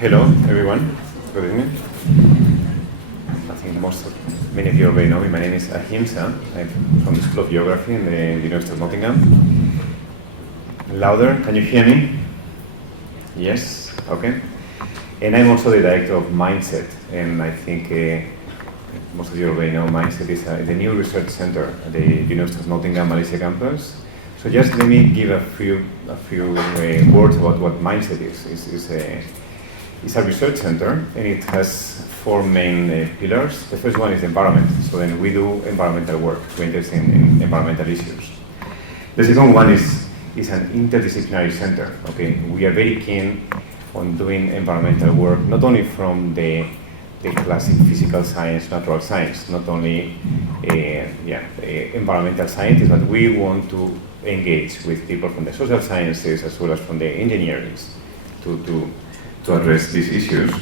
Hello, everyone. Good evening. I think many of you already know me. My name is Ahimsa. I'm from the School of Geography in the University of Nottingham. Louder, can you hear me? Yes? Okay. And I'm also the director of Mindset. And I think most of you already know Mindset is the new research center at the University of Nottingham, Malaysia campus. So just let me give a few words about what Mindset is. It's a research center, and it has four main pillars. The first one is the environment. So then we do environmental work. We're interested in environmental issues. The second one is an interdisciplinary center. Okay, we are very keen on doing environmental work, not only from the classic physical science, natural science, not only environmental scientists, but we want to engage with people from the social sciences as well as from the engineering to address these issues.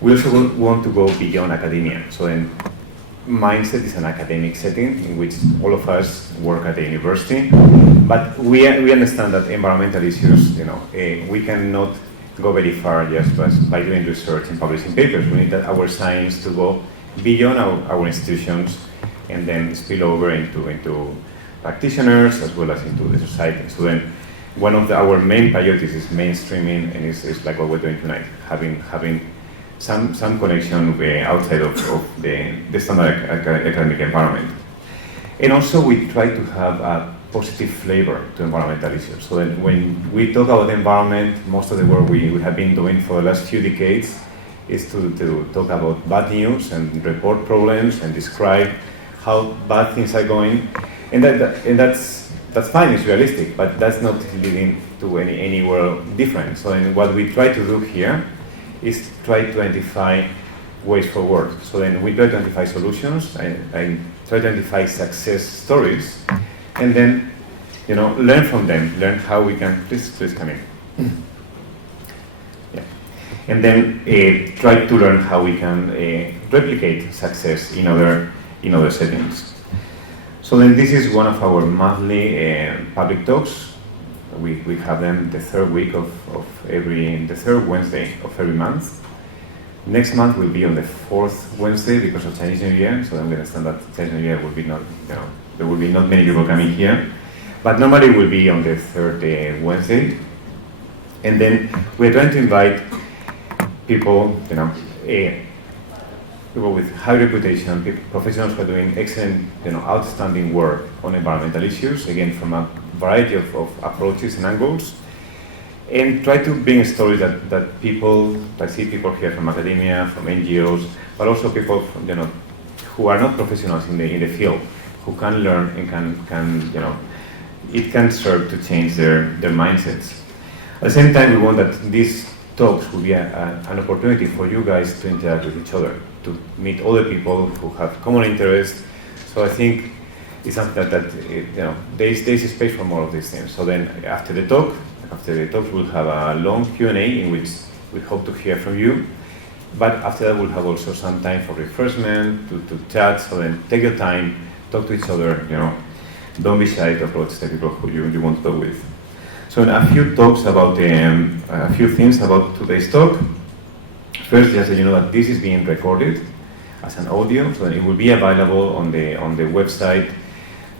We also want to go beyond academia. So then Mindset is an academic setting in which all of us work at the university, but we understand that environmental issues, we cannot go very far just by doing research and publishing papers. We need our science to go beyond our institutions and then spill over into practitioners as well as into the society. So then one of our main priorities is mainstreaming, and it's like what we're doing tonight, having some connection outside of the standard academic environment. And also we try to have a positive flavor to environmental issues. So that when we talk about the environment, most of the work we have been doing for the last few decades is to talk about bad news and report problems and describe how bad things are going. And that's fine, it's realistic, but that's not leading to anywhere different. So then what we try to do here is try to identify ways forward. So then we try to identify solutions and try to identify success stories, and then learn from them, learn how we can, please come in. Yeah. And then try to learn how we can replicate success in other settings. So then this is one of our monthly public talks. We have them the third Wednesday of every month. Next month will be on the fourth Wednesday because of Chinese New Year. So then we understand that Chinese New Year will be there will be not many people coming here. But normally it will be on the third Wednesday. And then we're trying to invite people, people with high reputation, professionals who are doing excellent, outstanding work on environmental issues, again, from a variety of approaches and angles, and try to bring stories that I see people here from academia, from NGOs, but also people from, who are not professionals in the field, who can learn and it can serve to change their mindsets. At the same time, we want that these talks will be an opportunity for you guys to interact with each other, to meet other people who have common interests. So I think it's something that there is a space for more of these things. So then after the talks, we'll have a long Q&A in which we hope to hear from you. But after that, we'll have also some time for refreshment, to chat. So then take your time, talk to each other. Don't be shy to approach the people who you want to talk with. So a few talks about a few things about today's talk. First, just so you know that this is being recorded as an audio, so it will be available on the website.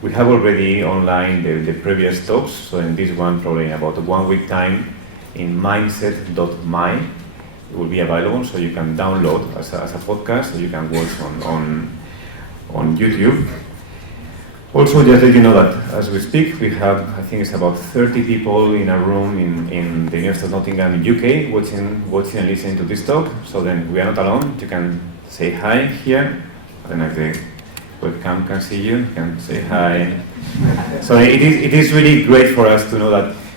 We have already online the previous talks, so in this one, probably in about 1 week time, in mindset.my, it will be available, so you can download as a podcast, or you can watch on YouTube. Also, just let you know that as we speak, we have, I think it's about 30 people in a room in the University of Nottingham in UK watching and listening to this talk. So then we are not alone. You can say hi here. I don't know if the webcam can see you. You can say hi. So it is really great for us to know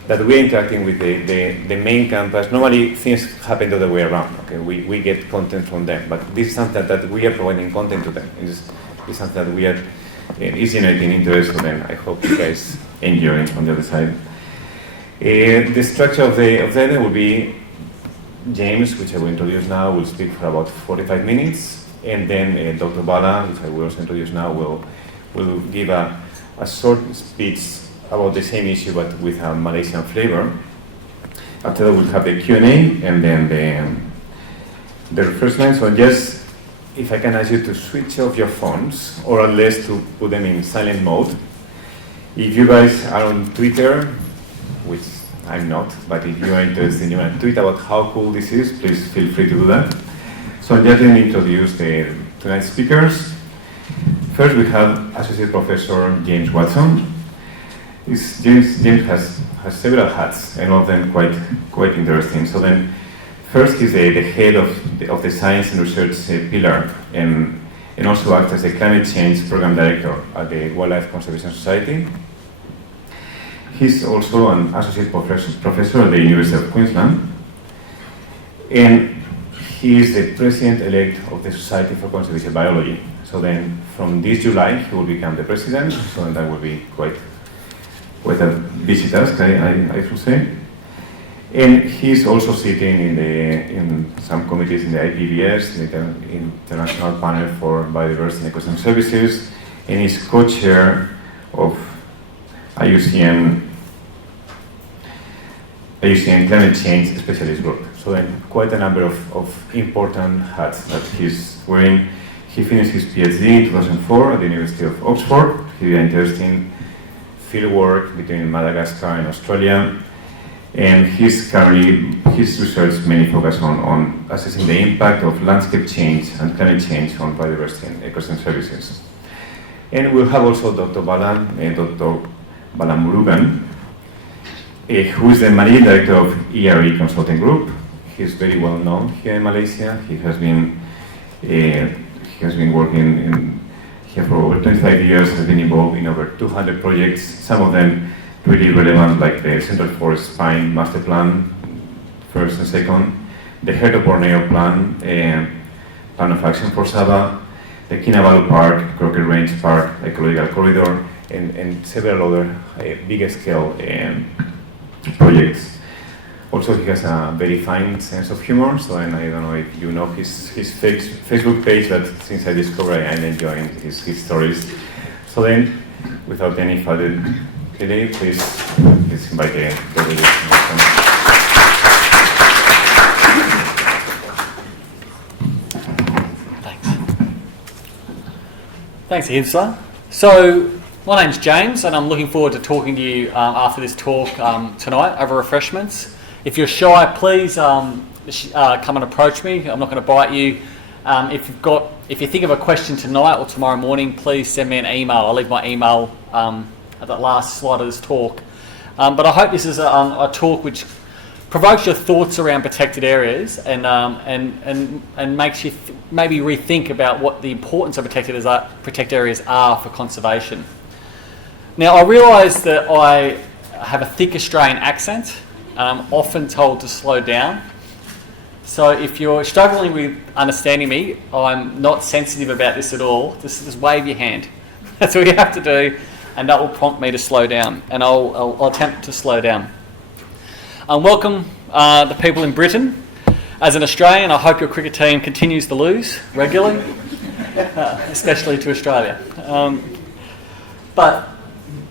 that we're interacting with the main campus. Normally things happen the other way around. Okay, we get content from them, but this is something that we are providing content to them. It's something that we are is generating interest, so then I hope you guys enjoy it on the other side. The structure of the event will be James, which I will introduce now, will speak for about 45 minutes, and then Dr. Bala, which I will also introduce now, will give a short speech about the same issue but with a Malaysian flavor. after that we'll have the Q&A and then the refreshments. So just, if I can ask you to switch off your phones, or at least to put them in silent mode. If you guys are on Twitter, which I'm not, but if you are interested, you want to tweet about how cool this is, please feel free to do that. So I'm just going to introduce tonight's speakers. First we have Associate Professor James Watson. James has several hats, and all of them quite interesting. So then, first he's the head of the Science and Research pillar, and also acts as the Climate Change Program Director at the Wildlife Conservation Society. He's also an Associate Professor at the University of Queensland, and he is the President-elect of the Society for Conservation Biology. So then, from this July, he will become the President, so that will be quite a busy task, I should say. And he's also sitting in some committees in the IPBS, the International Panel for Biodiversity and Ecosystem Services, and is co-chair of IUCN Climate Change Specialist Group. So then quite a number of important hats that he's wearing. He finished his PhD in 2004 at the University of Oxford. He did interesting field work between Madagascar and Australia. And his research mainly focuses on assessing the impact of landscape change and climate change on biodiversity and ecosystem services. And we'll have also Dr. Balamurugan, who is the Managing Director of ERE Consulting Group. He's very well known here in Malaysia. He has been working here for over 25 years, has been involved in over 200 projects, some of them really relevant, like the Central Forest Pine Master Plan, first and second, the Heart of Borneo Plan, Plan of Action for Sabah, the Kinabalu Park, Crockett Range Park, Ecological Corridor, and several other bigger scale projects. Also, he has a very fine sense of humor, so and I don't know if you know his Facebook page, but since I discovered I'm enjoying his stories. So then, without any further delay, please invite the Thanks, Hibsla. So, my name's James, and I'm looking forward to talking to you after this talk tonight over refreshments. If you're shy, please come and approach me. I'm not going to bite you. If you think of a question tonight or tomorrow morning, please send me an email. I'll leave my email at the last slide of this talk. But I hope this is a talk which provokes your thoughts around protected areas and makes you maybe rethink about what the importance of protected areas are for conservation. Now, I realise that I have a thick Australian accent. I'm often told to slow down. So if you're struggling with understanding me, I'm not sensitive about this at all. Just wave your hand. That's all you have to do, and that will prompt me to slow down, and I'll attempt to slow down. Welcome the people in Britain. As an Australian, I hope your cricket team continues to lose regularly, especially to Australia.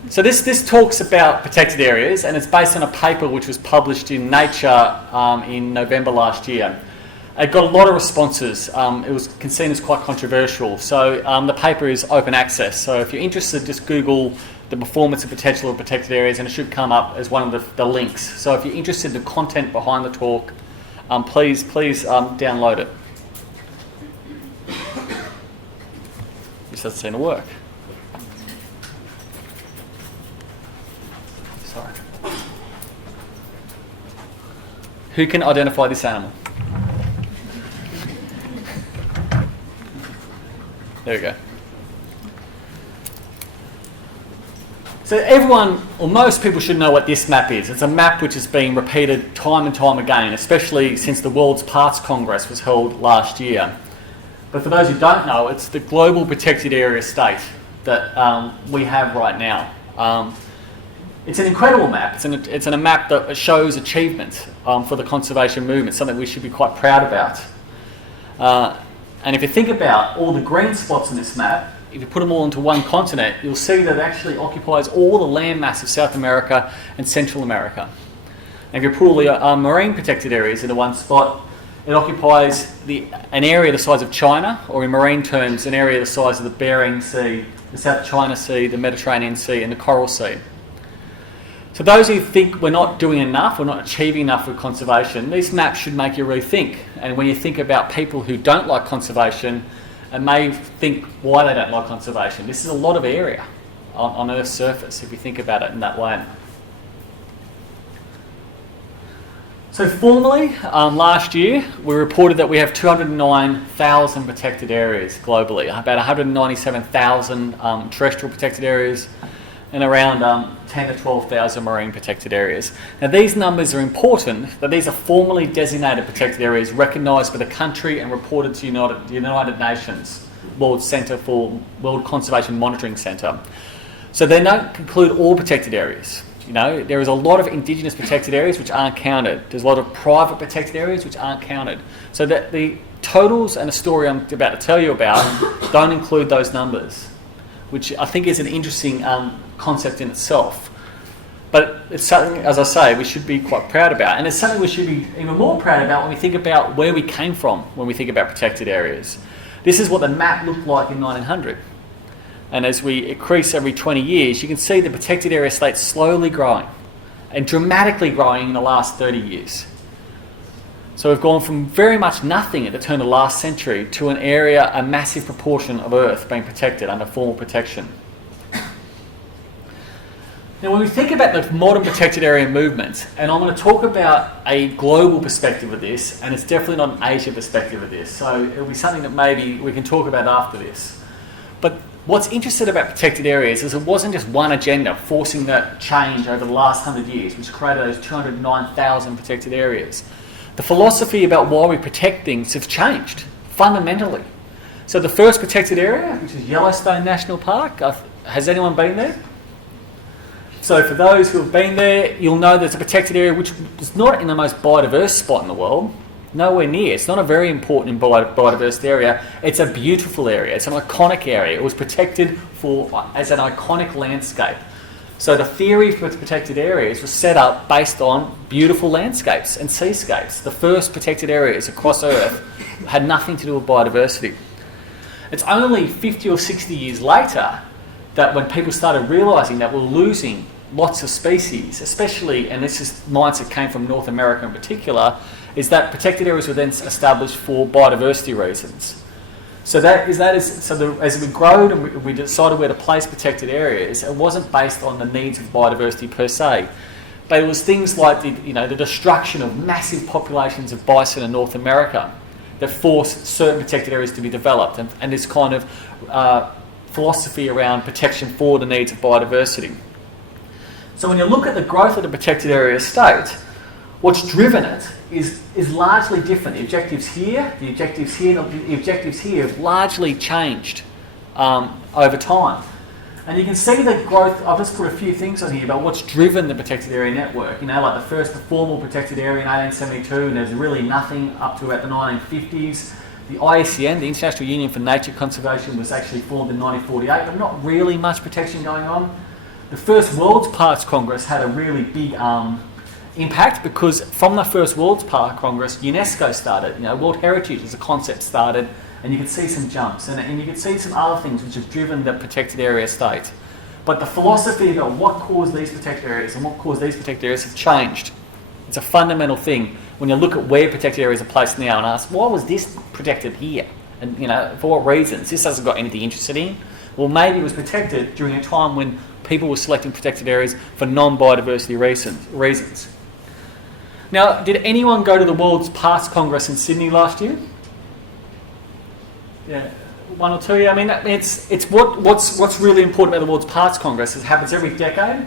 So this talks about protected areas, and it's based on a paper which was published in Nature in November last year. It got a lot of responses. It was seen as quite controversial. So the paper is open access. So if you're interested, just Google the performance and potential of protected areas, and it should come up as one of the links. So if you're interested in the content behind the talk, please download it. This doesn't seem to work. Sorry. Who can identify this animal? There we go. So everyone, or most people, should know what this map is. It's a map which has been repeated time and time again, especially since the World's Parks Congress was held last year. But for those who don't know, it's the global protected area state that we have right now. It's an incredible map. It's a map that shows achievement for the conservation movement, something we should be quite proud about. And if you think about all the green spots in this map, if you put them all into one continent, you'll see that it actually occupies all the land mass of South America and Central America. And if you put all the marine protected areas into one spot, it occupies an area the size of China, or in marine terms, an area the size of the Bering Sea, the South China Sea, the Mediterranean Sea, and the Coral Sea. So those who think we're not doing enough, we're not achieving enough with conservation, these maps should make you rethink. And when you think about people who don't like conservation and may think why they don't like conservation, this is a lot of area on Earth's surface if you think about it in that way. So formally, last year, we reported that we have 209,000 protected areas globally, about 197,000 terrestrial protected areas, and around 10 to 12,000 marine protected areas. Now these numbers are important, that these are formally designated protected areas recognised by the country and reported to the United Nations World Conservation Monitoring Centre. So they don't include all protected areas. You know, there is a lot of indigenous protected areas which aren't counted. There's a lot of private protected areas which aren't counted. So that the totals and the story I'm about to tell you about don't include those numbers, which I think is an interesting concept in itself. But it's something, as I say, we should be quite proud about. And it's something we should be even more proud about when we think about where we came from when we think about protected areas. This is what the map looked like in 1900. And as we increase every 20 years, you can see the protected area state slowly growing and dramatically growing in the last 30 years. So we've gone from very much nothing at the turn of the last century to an area, a massive proportion of Earth being protected under formal protection. Now when we think about the modern protected area movement, and I'm going to talk about a global perspective of this, and it's definitely not an Asia perspective of this, so it'll be something that maybe we can talk about after this. But what's interesting about protected areas is it wasn't just one agenda forcing that change over the last 100 years, which created those 209,000 protected areas. The philosophy about why we protect things have changed fundamentally. So the first protected area, which is Yellowstone National Park, has anyone been there? So for those who have been there, you'll know there's a protected area which is not in the most biodiverse spot in the world. Nowhere near. It's not a very important biodiversity area. It's a beautiful area. It's an iconic area. It was protected as an iconic landscape. So the theory for the protected areas was set up based on beautiful landscapes and seascapes. The first protected areas across Earth had nothing to do with biodiversity. It's only 50 or 60 years later that when people started realising that we're losing lots of species, especially, and this is mindset came from North America in particular, is that protected areas were then established for biodiversity reasons. So as we growed and we decided where to place protected areas, it wasn't based on the needs of biodiversity per se, but it was things like the destruction of massive populations of bison in North America that forced certain protected areas to be developed, and this kind of philosophy around protection for the needs of biodiversity. So when you look at the growth of the protected area state, what's driven it is largely different. The objectives here, the objectives here have largely changed over time. And you can see the growth. I've just put a few things on here about what's driven the protected area network. You know, like the first formal protected area in 1872, and there's really nothing up to about the 1950s. The IUCN, the International Union for Nature Conservation, was actually formed in 1948, but not really much protection going on. The first World's Parks Congress had a really big impact because from the first World's Park Congress, UNESCO started. You know, World Heritage as a concept started, and you could see some jumps, and you could see some other things which have driven the protected area state. But the philosophy about what caused these protected areas and what caused these protected areas have changed. It's a fundamental thing when you look at where protected areas are placed now and ask, why was this protected here? And for what reasons? This hasn't got anything interested in. Well, maybe it was protected during a time when people were selecting protected areas for non-biodiversity reasons. Now, did anyone go to the World's Parks Congress in Sydney last year? Yeah, one or two. Yeah, I mean, it's what's really important about the World's Parks Congress is it happens every decade.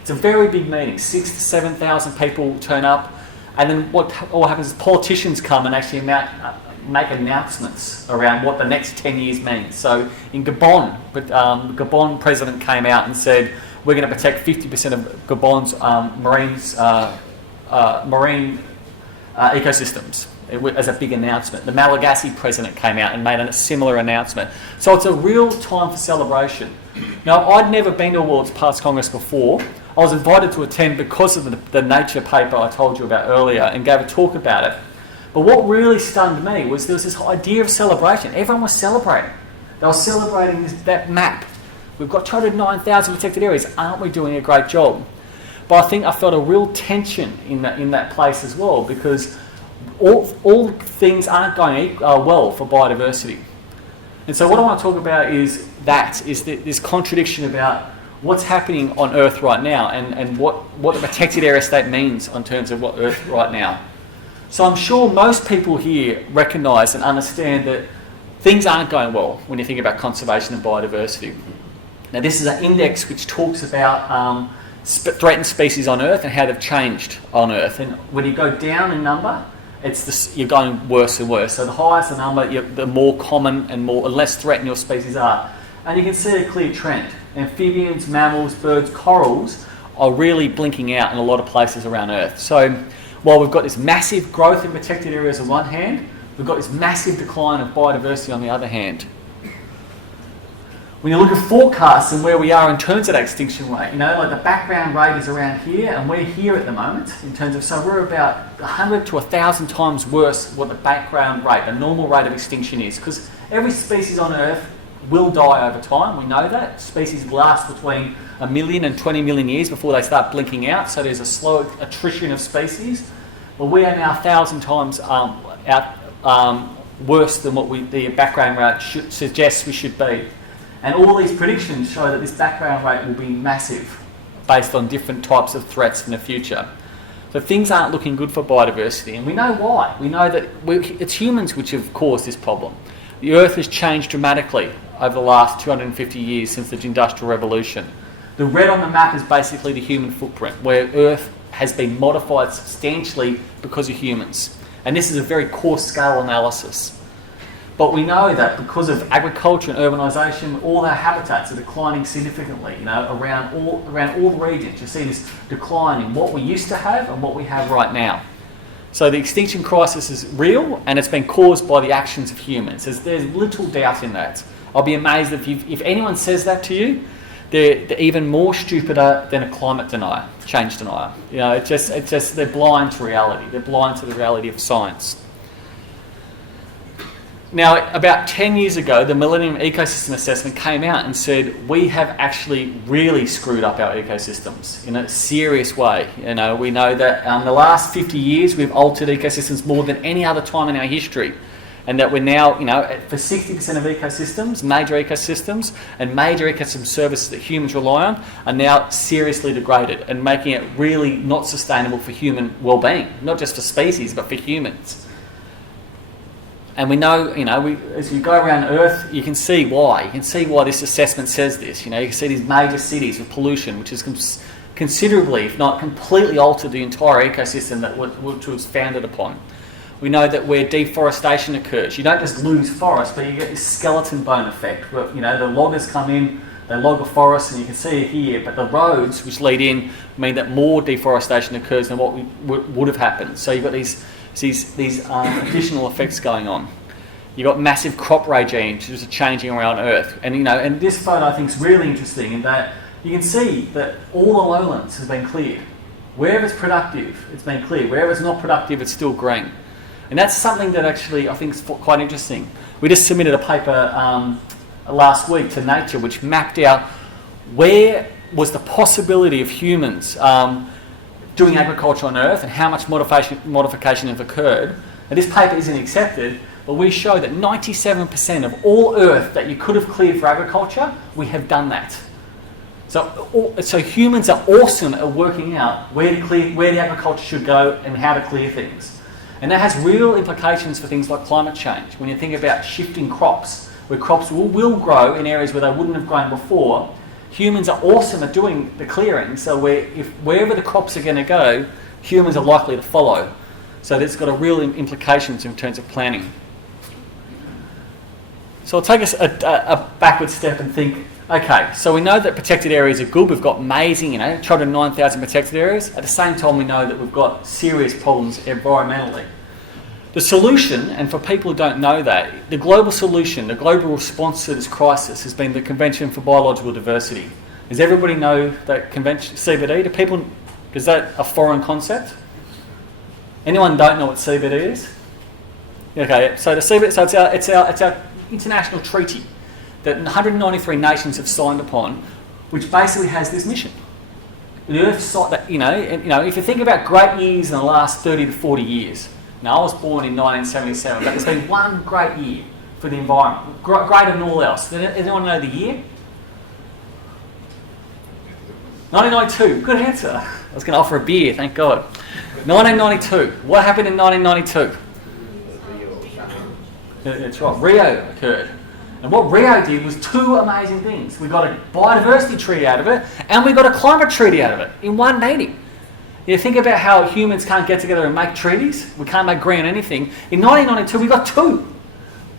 It's a very big meeting. 6,000 to 7,000 people turn up, and then what all happens is politicians come and actually make announcements around what the next 10 years means. So in Gabon, the Gabon president came out and said, we're going to protect 50% of Gabon's marine ecosystems as a big announcement. The Malagasy president came out and made a similar announcement. So it's a real time for celebration. Now, I'd never been to a World's Parks Congress before. I was invited to attend because of the Nature paper I told you about earlier and gave a talk about it. But what really stunned me was there was this idea of celebration. Everyone was celebrating. They were celebrating that map. We've got 209,000 protected areas. Aren't we doing a great job? But I think I felt a real tension in that place as well, because all things aren't going well for biodiversity. And so what I want to talk about is this contradiction about what's happening on Earth right now and what the protected area state means in terms of what Earth right now. So I'm sure most people here recognise and understand that things aren't going well when you think about conservation and biodiversity. Now this is an index which talks about threatened species on Earth and how they've changed on Earth. And when you go down in number, you're going worse and worse. So the higher the number, the more common and less threatened your species are. And you can see a clear trend. Amphibians, mammals, birds, corals are really blinking out in a lot of places around Earth. So while we've got this massive growth in protected areas on one hand, we've got this massive decline of biodiversity on the other hand. When you look at forecasts and where we are in terms of that extinction rate, like the background rate is around here and we're here at the moment in terms of, so we're about 100 to 1,000 times worse what the background rate, the normal rate of extinction is, because every species on Earth will die over time. We know that. Species last between 1 million and 20 million years before they start blinking out, so there's a slow attrition of species. Well, we are now 1,000 times worse than what the background rate suggests we should be. And all these predictions show that this background rate will be massive based on different types of threats in the future. So things aren't looking good for biodiversity, and we know why. We know that it's humans which have caused this problem. The Earth has changed dramatically over the last 250 years since the Industrial Revolution. The red on the map is basically the human footprint, where Earth has been modified substantially because of humans. And this is a very coarse scale analysis. But we know that because of agriculture and urbanisation, all our habitats are declining significantly, around all the regions. You see this decline in what we used to have and what we have right now. So the extinction crisis is real, and it's been caused by the actions of humans. There's little doubt in that. I'll be amazed if anyone says that to you, they're even more stupider than a climate denier, change denier. It's just they're blind to reality. They're blind to the reality of science. Now, about 10 years ago, the Millennium Ecosystem Assessment came out and said we have actually really screwed up our ecosystems in a serious way. We know that in the last 50 years we've altered ecosystems more than any other time in our history, and that we're now, for 60% of ecosystems, major ecosystems and major ecosystem services that humans rely on are now seriously degraded and making it really not sustainable for human well-being, not just for species but for humans. And we know, as you go around Earth, you can see why. You can see why this assessment says this. You can see these major cities with pollution, which has considerably, if not completely, altered the entire ecosystem which was founded upon. We know that where deforestation occurs, you don't just lose forest, but you get this skeleton bone effect. Where, the loggers come in, they log a forest, and you can see it here, but the roads which lead in mean that more deforestation occurs than what would have happened. So you've got these additional effects going on. You've got massive crop regimes which are changing around Earth. And this photo I think is really interesting in that you can see that all the lowlands has been cleared. Wherever it's productive, it's been cleared. Wherever it's not productive, it's still green. And that's something that actually I think is quite interesting. We just submitted a paper last week to Nature which mapped out where was the possibility of humans doing agriculture on Earth and how much modification have occurred. And this paper isn't accepted, but we show that 97% of all Earth that you could have cleared for agriculture, we have done that. So humans are awesome at working out where the agriculture should go and how to clear things. And that has real implications for things like climate change. When you think about shifting crops, where crops will grow in areas where they wouldn't have grown before, humans are awesome at doing the clearing, so wherever the crops are going to go, humans are likely to follow. So that's got a real implications in terms of planning. So I'll take us a backward step and think, okay, so we know that protected areas are good. We've got amazing, 209,000 protected areas. At the same time, we know that we've got serious problems environmentally. The solution, and for people who don't know that, the global solution, the global response to this crisis has been the Convention for Biological Diversity. Does everybody know that convention CBD? Is that a foreign concept? Anyone don't know what CBD is? Okay, so the CBD, so it's our international treaty that 193 nations have signed upon, which basically has this mission. The Earth, if you think about great years in the last 30 to 40 years. Now, I was born in 1977, but there's been one great year for the environment, greater than all else. Does anyone know the year? 1992. Good answer. I was going to offer a beer, thank God. 1992. What happened in 1992? That's right, Rio occurred. And what Rio did was two amazing things. We got a biodiversity treaty out of it, and we got a climate treaty out of it in one meeting. You think about how humans can't get together and make treaties. We can't agree on anything. In 1992, we got two.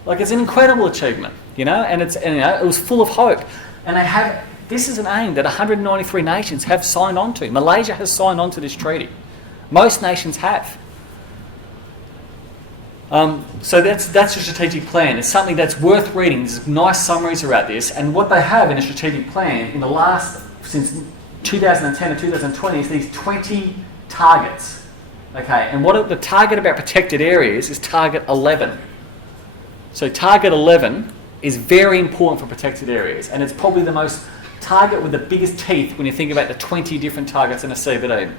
Like, it's an incredible achievement, and it was full of hope. And this is an aim that 193 nations have signed on to. Malaysia has signed on to this treaty. Most nations have. So that's the strategic plan. It's something that's worth reading. There's nice summaries about this. And what they have in a strategic plan since 2010 to 2020 is these 20 targets. Okay, and the target about protected areas is target 11. So target 11 is very important for protected areas, and it's probably the most target with the biggest teeth when you think about the 20 different targets in a CBD.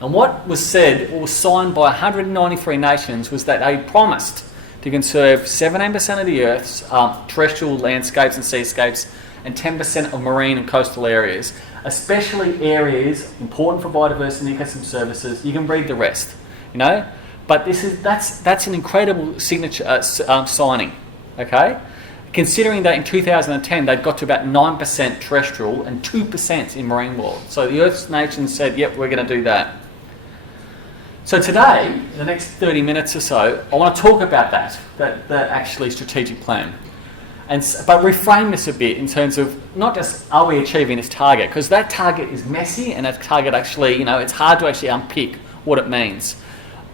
And what was said or was signed by 193 nations was that they promised to conserve 17% of the Earth's terrestrial landscapes and seascapes and 10% of marine and coastal areas, especially areas important for biodiversity and ecosystem services. You can read the rest, But that's an incredible signature signing, okay? Considering that in 2010 they'd got to about 9% terrestrial and 2% in marine world. So the Earth's nations said, yep, we're going to do that. So today, in the next 30 minutes or so, I want to talk about that actually strategic plan. But reframe this a bit in terms of not just are we achieving this target, because that target is messy and that target actually, it's hard to actually unpick what it means.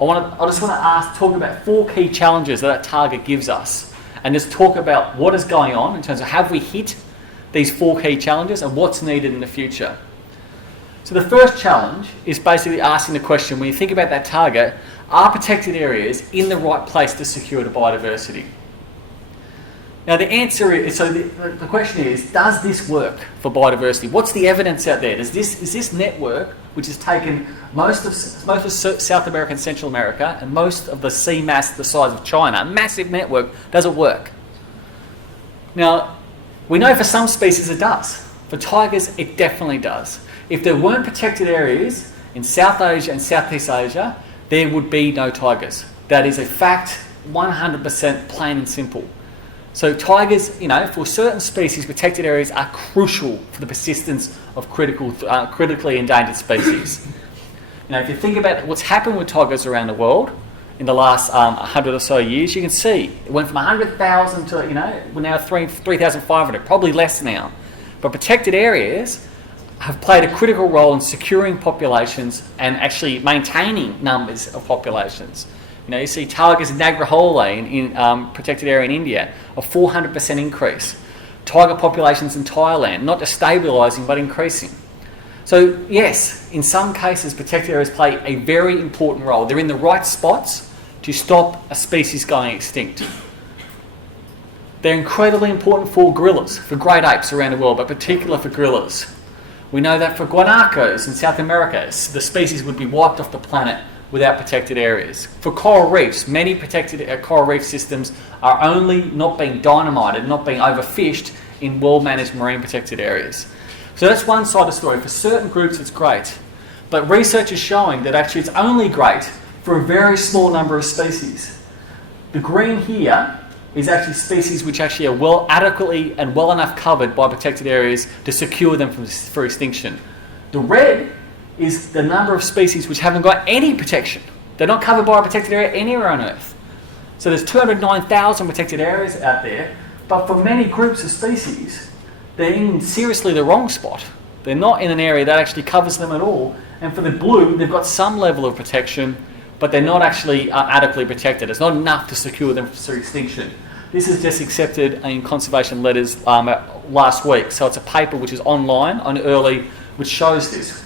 I just want to talk about 4 key challenges that target gives us, and just talk about what is going on in terms of have we hit these 4 key challenges and what's needed in the future. So the first challenge is basically asking the question, when you think about that target, are protected areas in the right place to secure the biodiversity? Now the answer is, the question is, does this work for biodiversity? What's the evidence out there? Is this network, which has taken most of South America and Central America and most of the sea mass the size of China, a massive network, does it work? Now, we know for some species it does. For tigers, it definitely does. If there weren't protected areas in South Asia and Southeast Asia, there would be no tigers. That is a fact, 100% plain and simple. So tigers, for certain species, protected areas are crucial for the persistence of critically endangered species. If you think about what's happened with tigers around the world in the last 100 or so years, you can see it went from 100,000 to, we're now 3,500, probably less now. But protected areas have played a critical role in securing populations and actually maintaining numbers of populations. You see tigers in Nagrahola in protected area in India, a 400% increase. Tiger populations in Thailand, not just stabilising but increasing. So yes, in some cases protected areas play a very important role. They're in the right spots to stop a species going extinct. They're incredibly important for gorillas, for great apes around the world, but particularly for gorillas. We know that for guanacos in South America, the species would be wiped off the planet without protected areas. For coral reefs, many protected coral reef systems are only not being dynamited, not being overfished in well-managed marine protected areas. So that's one side of the story. For certain groups it's great, but research is showing that actually it's only great for a very small number of species. The green here is actually species which actually are adequately and well enough covered by protected areas to secure them for extinction. The red is the number of species which haven't got any protection. They're not covered by a protected area anywhere on Earth. So there's 209,000 protected areas out there, but for many groups of species, they're in seriously the wrong spot. They're not in an area that actually covers them at all. And for the blue, they've got some level of protection, but they're not actually adequately protected. It's not enough to secure them for extinction. This is just accepted in conservation letters last week. So it's a paper which is online on early, which shows this.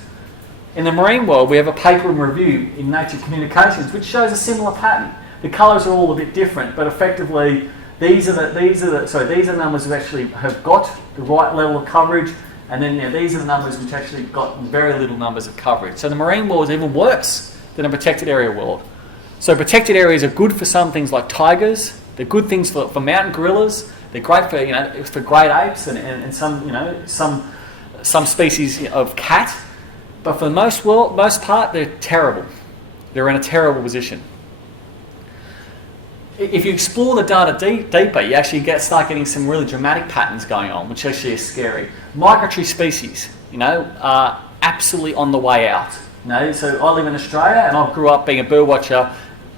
In the marine world, we have a paper in review in Nature Communications which shows a similar pattern. The colours are all a bit different, but effectively these are numbers which actually have got the right level of coverage, and then these are the numbers which actually got very little numbers of coverage. So the marine world is even worse than a protected area world. So protected areas are good for some things like tigers. They're good things for mountain gorillas. They're great for great apes and some species of cat. But for the most part, they're terrible. They're in a terrible position. If you explore the data deeper, you actually start getting some really dramatic patterns going on, which actually is scary. Migratory species, are absolutely on the way out. So I live in Australia, and I grew up being a bird watcher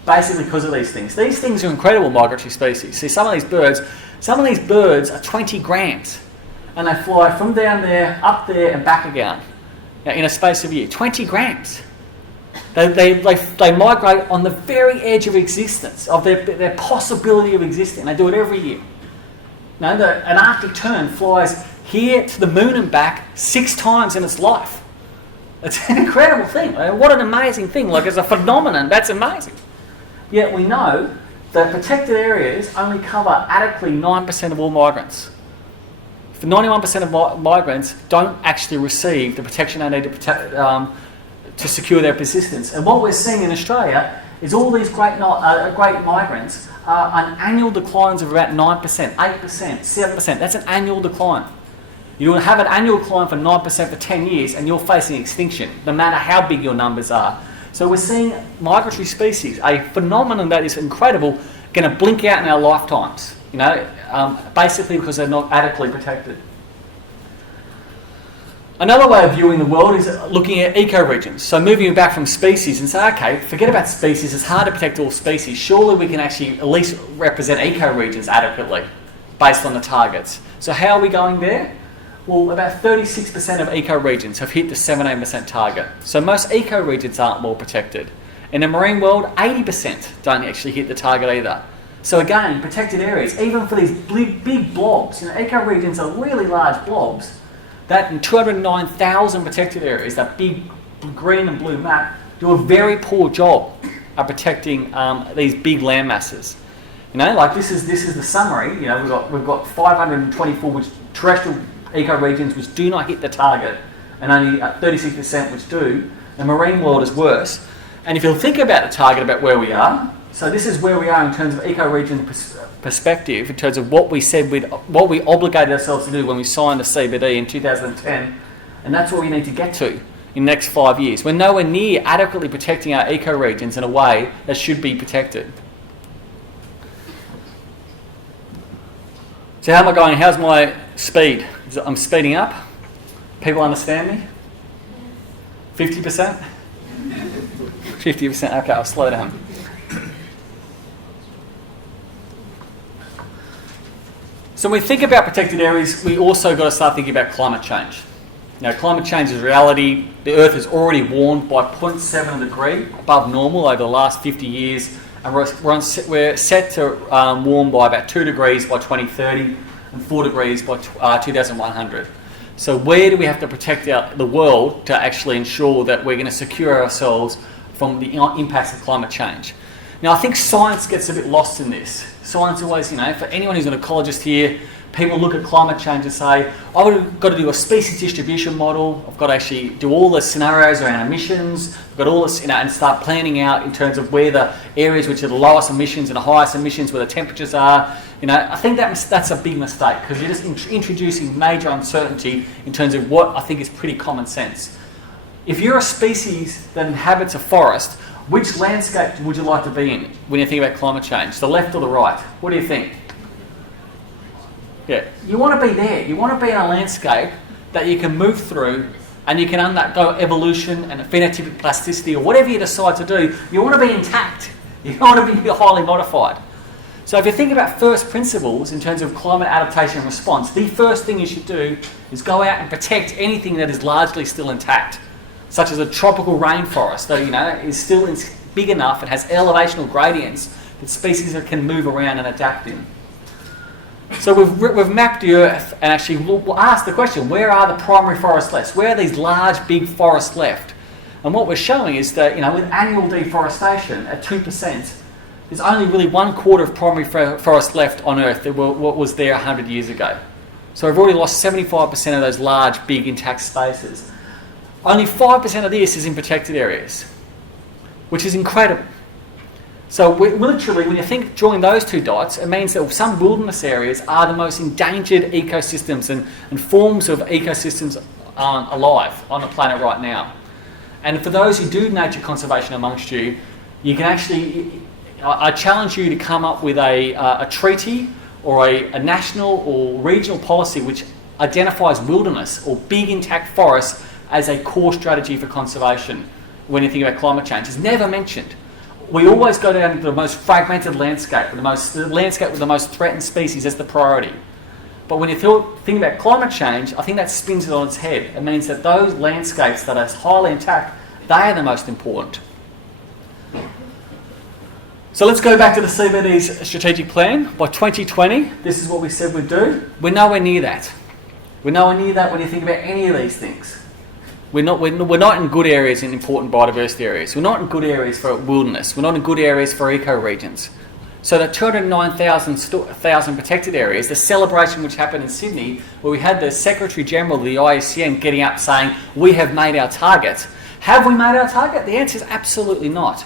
basically because of these things. These things are incredible migratory species. See, some of these birds are 20 grams, and they fly from down there, up there, and back again in a space of a year. 20 grams. They migrate on the very edge of existence, of their possibility of existing. They do it every year. An Arctic tern flies here to the moon and back 6 times in its life. It's an incredible thing. What an amazing thing. Like, as a phenomenon, that's amazing. Yet we know that protected areas only cover adequately 9% of all migrants. For 91% of migrants don't actually receive the protection they need to secure their persistence. And what we're seeing in Australia is all these great migrants are on annual declines of about 9%, 8%, 7%. That's an annual decline. You'll have an annual decline for 9% for 10 years and you're facing extinction, no matter how big your numbers are. So we're seeing migratory species, a phenomenon that is incredible, going to blink out in our lifetimes, basically because they're not adequately protected. Another way of viewing the world is looking at ecoregions. So moving back from species and say, okay, forget about species, it's hard to protect all species. Surely we can actually at least represent ecoregions adequately based on the targets. So how are we going there? Well, about 36% of ecoregions have hit the 17% target. So most ecoregions aren't well protected. In the marine world, 80% don't actually hit the target either. So again, protected areas, even for these big blobs, ecoregions are really large blobs, that in 209,000 protected areas, that big green and blue map, do a very poor job at protecting these big land masses. This is the summary. We've got 524 terrestrial ecoregions which do not hit the target, and only 36% which do. The marine world is worse. And if you think about the target, about where we are, so this is where we are in terms of ecoregion perspective, in terms of what we said what we obligated ourselves to do when we signed the CBD in 2010, and that's what we need to get to in the next 5 years. We're nowhere near adequately protecting our ecoregions in a way that should be protected. So how am I going? How's my speed? I'm speeding up. People understand me? 50%? 50%, okay, I'll slow down. So when we think about protected areas, we also got to start thinking about climate change. Climate change is reality. The Earth has already warmed by 0.7 of a degree above normal over the last 50 years, and we're set to warm by about 2 degrees by 2030 and 4 degrees by 2100. So where do we have to protect the world to actually ensure that we're going to secure ourselves from the impacts of climate change? Now, I think science gets a bit lost in this. Science always, for anyone who's an ecologist here, people look at climate change and say, I've got to do a species distribution model, I've got to actually do all the scenarios around emissions, I've got all this, and start planning out in terms of where the areas which are the lowest emissions and the highest emissions, where the temperatures are. I think that's a big mistake, because you're just introducing major uncertainty in terms of what I think is pretty common sense. If you're a species that inhabits a forest, which landscape would you like to be in when you think about climate change? The left or the right? What do you think? Yeah, you want to be there. You want to be in a landscape that you can move through and you can undergo evolution and phenotypic plasticity or whatever you decide to do. You want to be intact. You don't want to be highly modified. So if you think about first principles in terms of climate adaptation and response, the first thing you should do is go out and protect anything that is largely still intact, such as a tropical rainforest that is still big enough and has elevational gradients that species can move around and adapt in. So we've mapped the Earth and actually we'll ask the question, where are the primary forests left? Where are these large, big forests left? And what we're showing is that, with annual deforestation at 2%, there's only really 1/4 of primary forest left on Earth that what was there 100 years ago. So we've already lost 75% of those large, big, intact spaces. Only 5% of this is in protected areas, which is incredible. So literally, when you think drawing those two dots, it means that some wilderness areas are the most endangered ecosystems and forms of ecosystems alive on the planet right now. And for those who do nature conservation amongst you, you can actually, I challenge you to come up with a treaty or a national or regional policy which identifies wilderness or big intact forests as a core strategy for conservation when you think about climate change. It's never mentioned. We always go down to the most fragmented landscape, the landscape with the most threatened species as the priority. But when you think about climate change, I think that spins it on its head. It means that those landscapes that are highly intact, they are the most important. So let's go back to the CBD's strategic plan. By 2020, this is what we said we'd do. We're nowhere near that. We're nowhere near that when you think about any of these things. We're not in good areas in important biodiversity areas. We're not in good areas for wilderness. We're not in good areas for ecoregions. So the 209,000 protected areas, the celebration which happened in Sydney, where we had the Secretary General of the IUCN getting up saying, we have made our target. Have we made our target? The answer is absolutely not.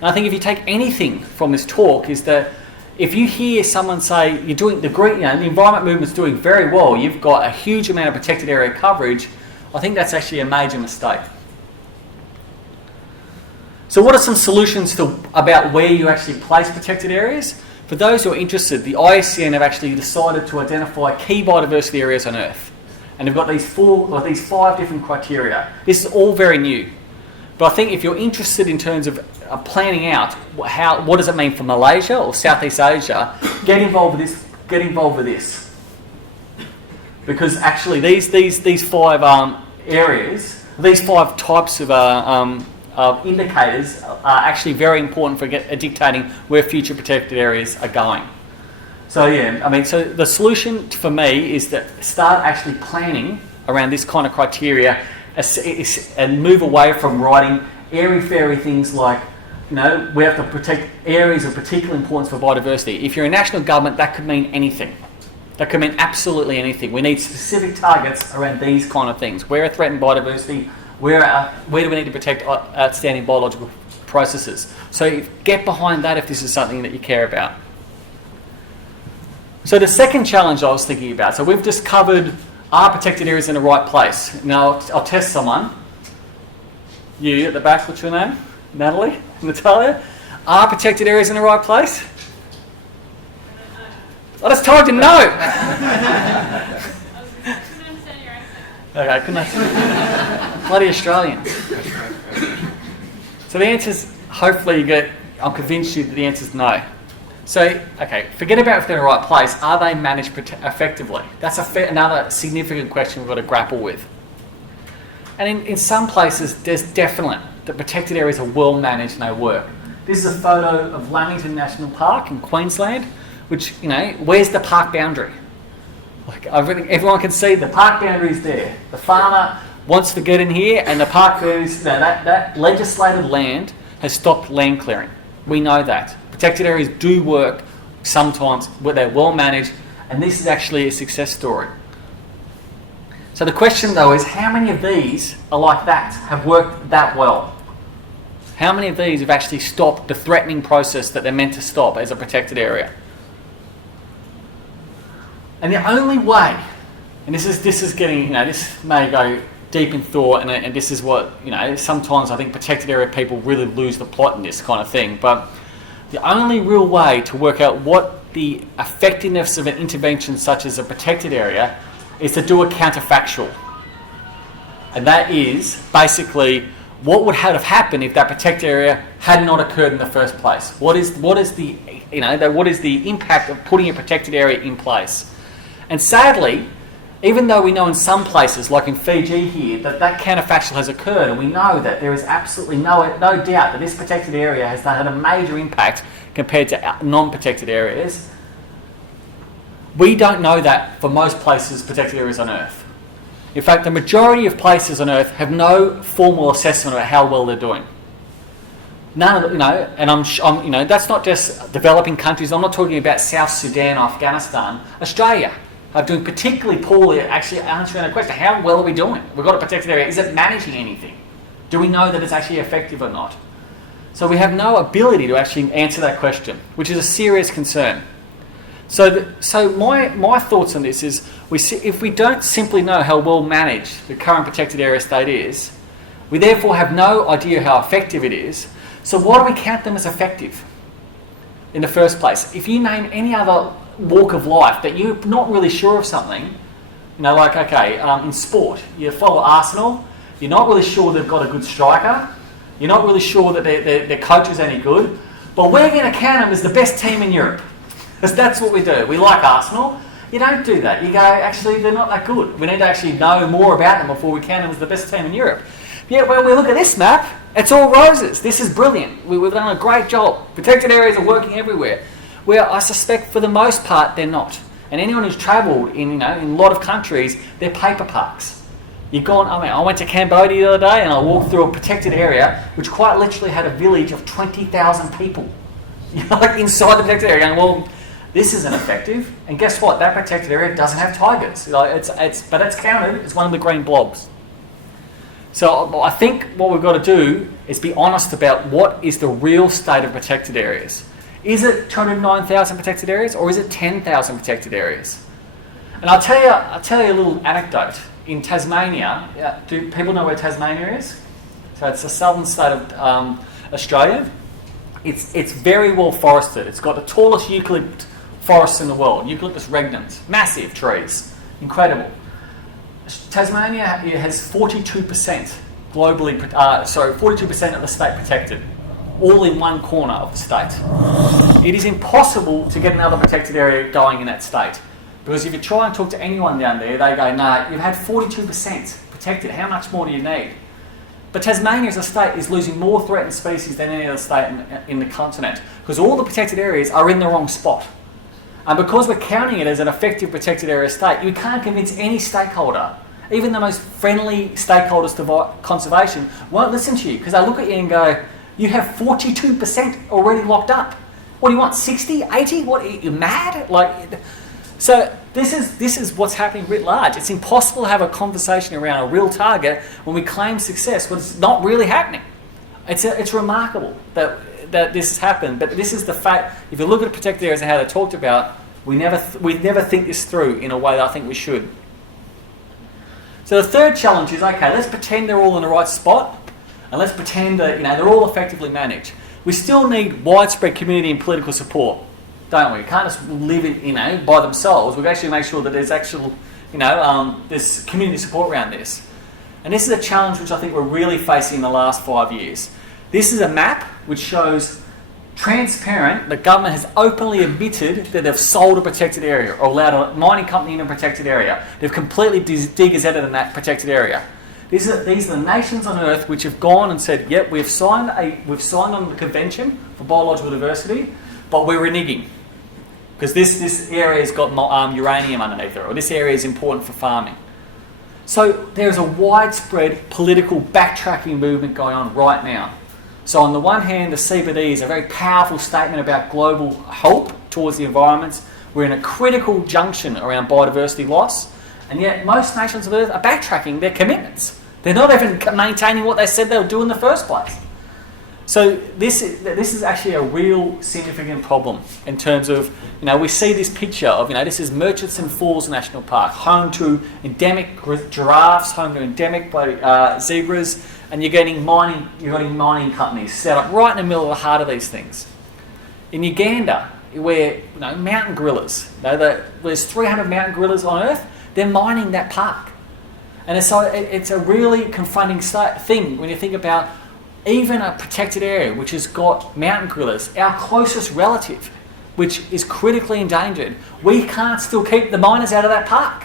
And I think if you take anything from this talk is that if you hear someone say you're doing the environment movement's doing very well, you've got a huge amount of protected area coverage, I think that's actually a major mistake. So what are some solutions about where you actually place protected areas? For those who are interested, the IUCN have actually decided to identify key biodiversity areas on Earth. And they've got these 5 different criteria. This is all very new. But I think if you're interested in terms of planning out what does it mean for Malaysia or Southeast Asia, get involved with this. Because actually these 5 areas, these 5 types of indicators are actually very important for dictating where future protected areas are going. So so the solution for me is to start actually planning around this kind of criteria and move away from writing airy-fairy things like, we have to protect areas of particular importance for biodiversity. If you're a national government, that could mean anything. That could mean absolutely anything. We need specific targets around these kind of things. Where are threatened biodiversity? Where do we need to protect outstanding biological processes? So get behind that if this is something that you care about. So the second challenge I was thinking about, so we've just covered, are protected areas in the right place? Now I'll test someone. You at the back, what's your name? Natalie? Natalia? Are protected areas in the right place? I just told you no! Okay, couldn't understand. Bloody Australians. So the answer is, hopefully I'm convinced you that the answer is no. So, okay, forget about if they're in the right place. Are they managed effectively? That's another significant question we've got to grapple with. And in some places, there's definite that protected areas are well managed and they work. This is a photo of Lamington National Park in Queensland, which, where's the park boundary? Everyone can see the park boundary is there. The farmer wants to get in here, and the park boundary is that legislated land has stopped land clearing. We know that. Protected areas do work sometimes where they're well managed, and this is actually a success story. So the question though is, how many of these are like that, have worked that well? How many of these have actually stopped the threatening process that they're meant to stop as a protected area? And the only way, and this is getting, this may go deep in thought, and this is what, sometimes I think protected area people really lose the plot in this kind of thing, but the only real way to work out what the effectiveness of an intervention such as a protected area is to do a counterfactual. And that is basically what would have happened if that protected area had not occurred in the first place. What is the impact of putting a protected area in place? And sadly, even though we know in some places, like in Fiji here, that counterfactual has occurred, and we know that there is absolutely no doubt that this protected area has had a major impact compared to non-protected areas, We don't know that for most places, protected areas on Earth. In fact, the majority of places on Earth have no formal assessment about how well they're doing. None of the, and I'm, that's not just developing countries. I'm not talking about South Sudan, Afghanistan, Australia are doing particularly poorly at actually answering that question. How well are we doing? We've got a protected area. Is it managing anything? Do we know that it's actually effective or not? So we have no ability to actually answer that question, which is a serious concern. So my thoughts on this is, if we don't simply know how well managed the current protected area state is, we therefore have no idea how effective it is. So why do we count them as effective in the first place? If you name any other walk of life that you're not really sure of something, in sport, you follow Arsenal, you're not really sure they've got a good striker, you're not really sure that their coach is any good, but we're going to count them as the best team in Europe. Because that's what we do. We like Arsenal. You don't do that. You go, actually, they're not that good. We need to actually know more about them before we count them as the best team in Europe. Yet when we look at this map, it's all roses. This is brilliant. We've done a great job. Protected areas are working everywhere. Where I suspect for the most part they're not. And anyone who's travelled in a lot of countries, they're paper parks. I went to Cambodia the other day and I walked through a protected area which quite literally had a village of 20,000 people. Inside the protected area, going, well, this isn't effective. And guess what? That protected area doesn't have tigers. But it's counted as one of the green blobs. So I think what we've got to do is be honest about what is the real state of protected areas. Is it 209,000 protected areas or is it 10,000 protected areas? And I'll tell you a little anecdote. In Tasmania, do people know where Tasmania is? So it's the southern state of Australia. It's very well forested. It's got the tallest eucalypt forests in the world, Eucalyptus regnans, massive trees, incredible. Tasmania has 42% globally, 42% of the state protected, all in one corner of the state. It is impossible to get another protected area going in that state. Because if you try and talk to anyone down there, they go, nah, you've had 42% protected, how much more do you need? But Tasmania as a state is losing more threatened species than any other state in the continent, because all the protected areas are in the wrong spot. And because we're counting it as an effective protected area state, you can't convince any stakeholder, even the most friendly stakeholders to conservation, won't listen to you, because they look at you and go, you have 42% already locked up. What do you want, 60, 80? What, are you mad? So this is what's happening writ large. It's impossible to have a conversation around a real target when we claim success when it's not really happening. It's remarkable that this has happened, but this is the fact. If you look at protected areas and how they're talked about, we never think this through in a way that I think we should. So the third challenge is, okay, let's pretend they're all in the right spot, and let's pretend that they're all effectively managed. We still need widespread community and political support, don't we? We can't just live it, by themselves. We've actually make sure that there's actual, there's community support around this. And this is a challenge which I think we're really facing in the last 5 years. This is a map which shows transparent, the government has openly admitted that they've sold a protected area or allowed a mining company in a protected area. They've completely de-gazetted in that protected area. These are the nations on Earth which have gone and said, yep, we've signed on the Convention for Biological Diversity, but we're reneging. Because this area has got uranium underneath it, or this area is important for farming. So there's a widespread political backtracking movement going on right now. So on the one hand, the CBD is a very powerful statement about global hope towards the environment. We're in a critical junction around biodiversity loss, and yet most nations of Earth are backtracking their commitments. They're not even maintaining what they said they'll do in the first place. So this is actually a real significant problem in terms of, we see this picture of, this is Murchison Falls National Park, home to endemic giraffes, home to endemic zebras, and you're getting mining companies set up right in the middle of the heart of these things. In Uganda, where mountain gorillas, there's 300 mountain gorillas on Earth, they're mining that park. And so it's a really confronting thing when you think about even a protected area which has got mountain gorillas, our closest relative, which is critically endangered, we can't still keep the miners out of that park.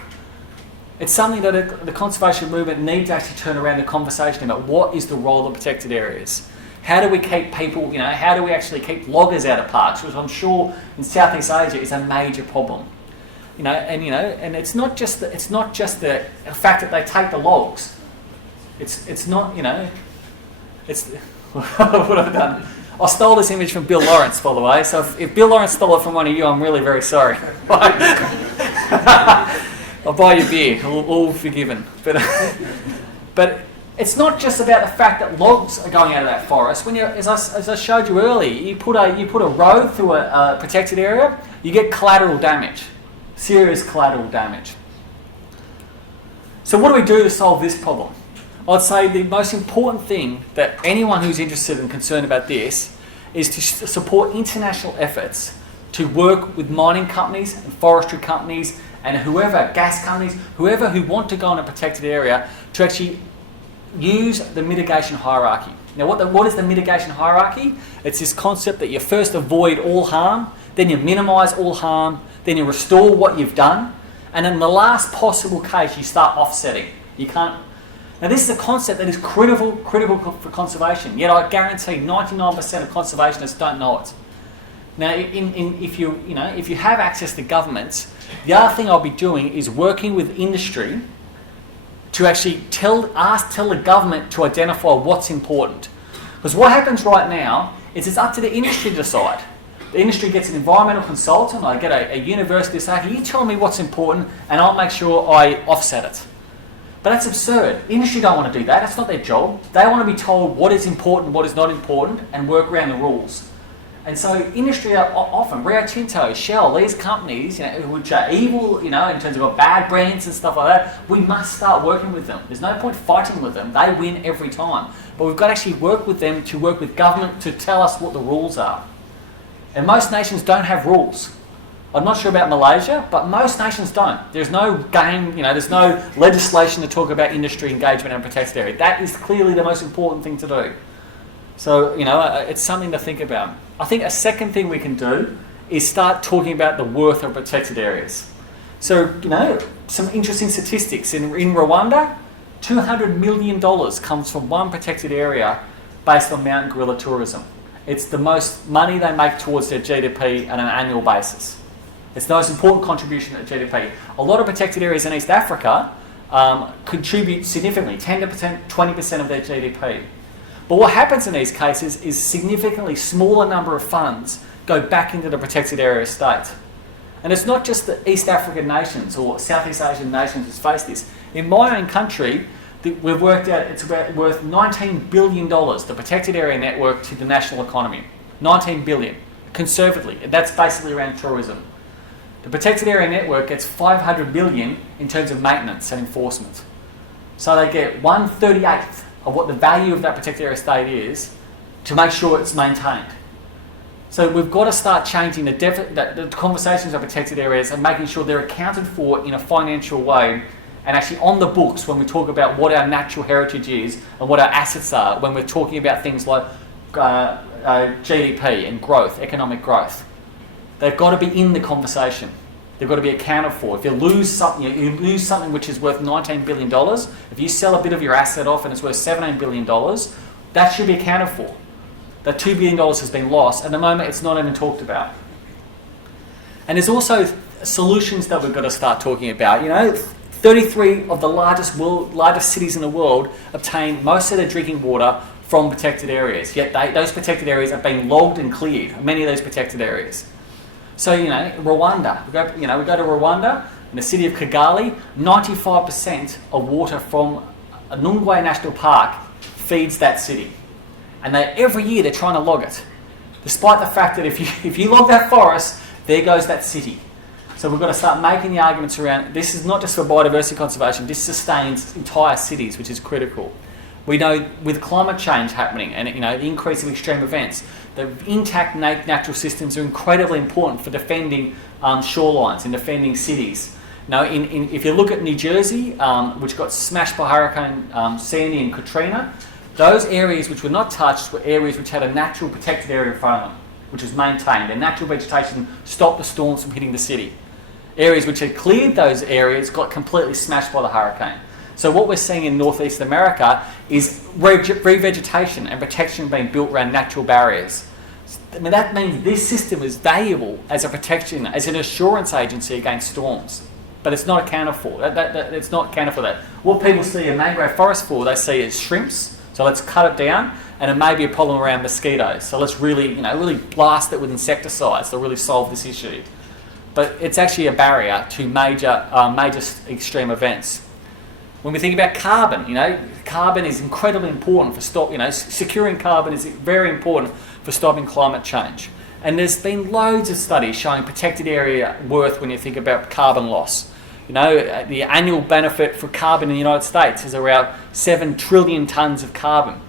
It's something that the conservation movement needs to actually turn around the conversation about what is the role of protected areas. How do we keep people, how do we actually keep loggers out of parks, which I'm sure in Southeast Asia is a major problem. and it's not just the fact that they take the logs. It's not, it's what have I done? I stole this image from Bill Lawrence, by the way. So if Bill Lawrence stole it from one of you, I'm really very sorry. I'll buy you beer, all forgiven. But it's not just about the fact that logs are going out of that forest. When as I showed you earlier, you put a road through a protected area, you get collateral damage, serious collateral damage. So what do we do to solve this problem? I'd say the most important thing that anyone who's interested and concerned about this is to support international efforts to work with mining companies and forestry companies and whoever, gas companies, whoever who want to go in a protected area to actually use the mitigation hierarchy. Now what is the mitigation hierarchy? It's this concept that you first avoid all harm, then you minimise all harm, then you restore what you've done, and in the last possible case you start offsetting. You can't. Now this is a concept that is critical for conservation, yet I guarantee 99% of conservationists don't know it. Now if you have access to governments, the other thing I'll be doing is working with industry to actually tell the government to identify what's important. Because what happens right now is it's up to the industry to decide. The industry gets an environmental consultant, I get a university to say, hey, you tell me what's important and I'll make sure I offset it. But that's absurd. Industry don't want to do that. That's not their job. They want to be told what is important, what is not important, and work around the rules. And so industry are often, Rio Tinto, Shell, these companies, which are evil, in terms of bad brands and stuff like that, we must start working with them. There's no point fighting with them. They win every time. But we've got to actually work with them to work with government to tell us what the rules are. And most nations don't have rules. I'm not sure about Malaysia, but most nations don't. There's no game, there's no legislation to talk about industry engagement and protected area. That is clearly the most important thing to do. So, it's something to think about. I think a second thing we can do is start talking about the worth of protected areas. So, some interesting statistics. In Rwanda, $200 million comes from one protected area based on mountain gorilla tourism. It's the most money they make towards their GDP on an annual basis. It's the most important contribution to GDP. A lot of protected areas in East Africa contribute significantly, 10%, 20% of their GDP. But what happens in these cases is significantly smaller number of funds go back into the protected area state. And it's not just the East African nations or Southeast Asian nations who face this. In my own country, we've worked out it's worth $19 billion, the protected area network, to the national economy. $19 billion, conservatively. That's basically around tourism. The protected area network gets $500 billion in terms of maintenance and enforcement. So they get 1/38th of what the value of that protected area state is to make sure it's maintained. So we've got to start changing the conversations of protected areas and making sure they're accounted for in a financial way and actually on the books when we talk about what our natural heritage is and what our assets are when we're talking about things like GDP and growth, economic growth. They've got to be in the conversation. They've got to be accounted for. If you lose something which is worth $19 billion, if you sell a bit of your asset off and it's worth $17 billion, that should be accounted for. That $2 billion has been lost. At the moment, it's not even talked about. And there's also solutions that we've got to start talking about. 33 of the largest cities in the world obtain most of their drinking water from protected areas. Yet those protected areas are being logged and cleared, many of those protected areas. So, Rwanda, we go to Rwanda, in the city of Kigali, 95% of water from Nungwe National Park feeds that city. And every year they're trying to log it. Despite the fact that if you log that forest, there goes that city. So we've got to start making the arguments around, this is not just for biodiversity conservation, this sustains entire cities, which is critical. We know with climate change happening and the increase of extreme events, the intact natural systems are incredibly important for defending shorelines and defending cities. Now, if you look at New Jersey, which got smashed by Hurricane Sandy and Katrina, those areas which were not touched were areas which had a natural protected area in front of them, which was maintained. And natural vegetation stopped the storms from hitting the city. Areas which had cleared those areas got completely smashed by the hurricane. So what we're seeing in Northeast America is revegetation and protection being built around natural barriers. I mean, that means this system is valuable as a protection, as an assurance agency against storms. But it's not accounted for. It's not accounted for that. What people see a mangrove forest for, they see as shrimps. So let's cut it down, and it may be a problem around mosquitoes. So let's really, really blast it with insecticides to really solve this issue. But it's actually a barrier to major extreme events. When we think about carbon, carbon is incredibly important for securing carbon is very important for stopping climate change. And there's been loads of studies showing protected area worth when you think about carbon loss. The annual benefit for carbon in the United States is around 7 trillion tonnes of carbon.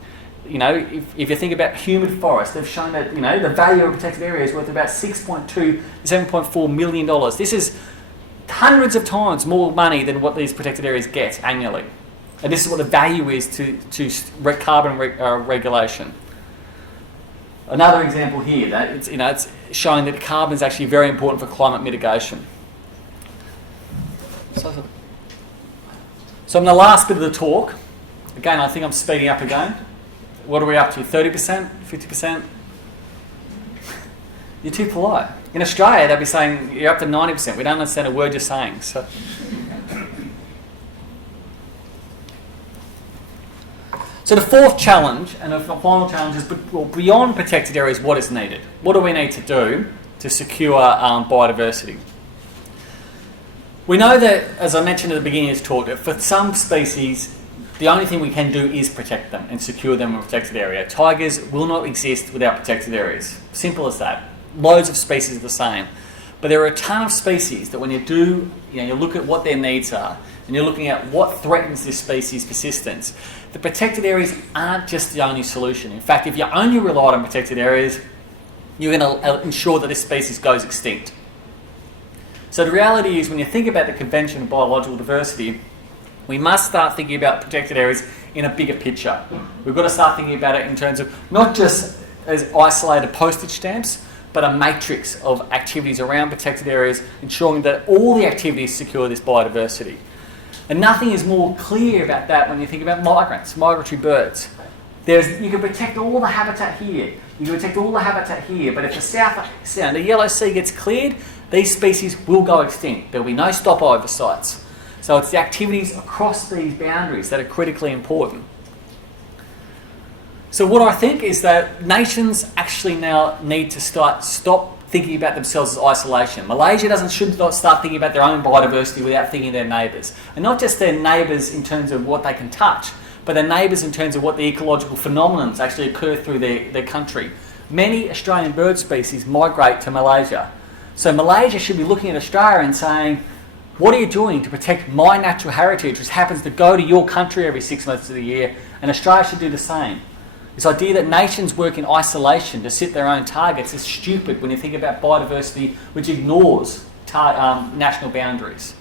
If you think about humid forests, they've shown that, the value of a protected area is worth about $6.2 to $7.4 million. This is hundreds of times more money than what these protected areas get annually. And this is what the value is to carbon regulation. Another example here, that it's showing that carbon is actually very important for climate mitigation. So in the last bit of the talk, again, I think I'm speeding up again. What are we up to? 30%? 50%? You're too polite. In Australia, they'd be saying you're up to 90%. We don't understand a word you're saying. So the fourth challenge, and the final challenge is beyond protected areas, what is needed? What do we need to do to secure biodiversity? We know that, as I mentioned at the beginning of this talk, that for some species, the only thing we can do is protect them and secure them in a protected area. Tigers will not exist without protected areas. Simple as that. Loads of species are the same. But there are a ton of species that when you look at what their needs are, and you're looking at what threatens this species' persistence, the protected areas aren't just the only solution. In fact, if you only relied on protected areas, you're going to ensure that this species goes extinct. So the reality is, when you think about the Convention of Biological Diversity, we must start thinking about protected areas in a bigger picture. We've got to start thinking about it in terms of not just as isolated postage stamps, but a matrix of activities around protected areas, ensuring that all the activities secure this biodiversity. And nothing is more clear about that when you think about migrants, migratory birds. You can protect all the habitat here, you can protect all the habitat here, but if the Yellow Sea gets cleared, these species will go extinct. There will be no stopover sites. So it's the activities across these boundaries that are critically important. So what I think is that nations actually now need to stop thinking about themselves as isolation. Malaysia should not start thinking about their own biodiversity without thinking of their neighbours. And not just their neighbours in terms of what they can touch, but their neighbours in terms of what the ecological phenomenons actually occur through their country. Many Australian bird species migrate to Malaysia. So Malaysia should be looking at Australia and saying, what are you doing to protect my natural heritage, which happens to go to your country every 6 months of the year, and Australia should do the same. This idea that nations work in isolation to set their own targets is stupid when you think about biodiversity, which ignores national boundaries.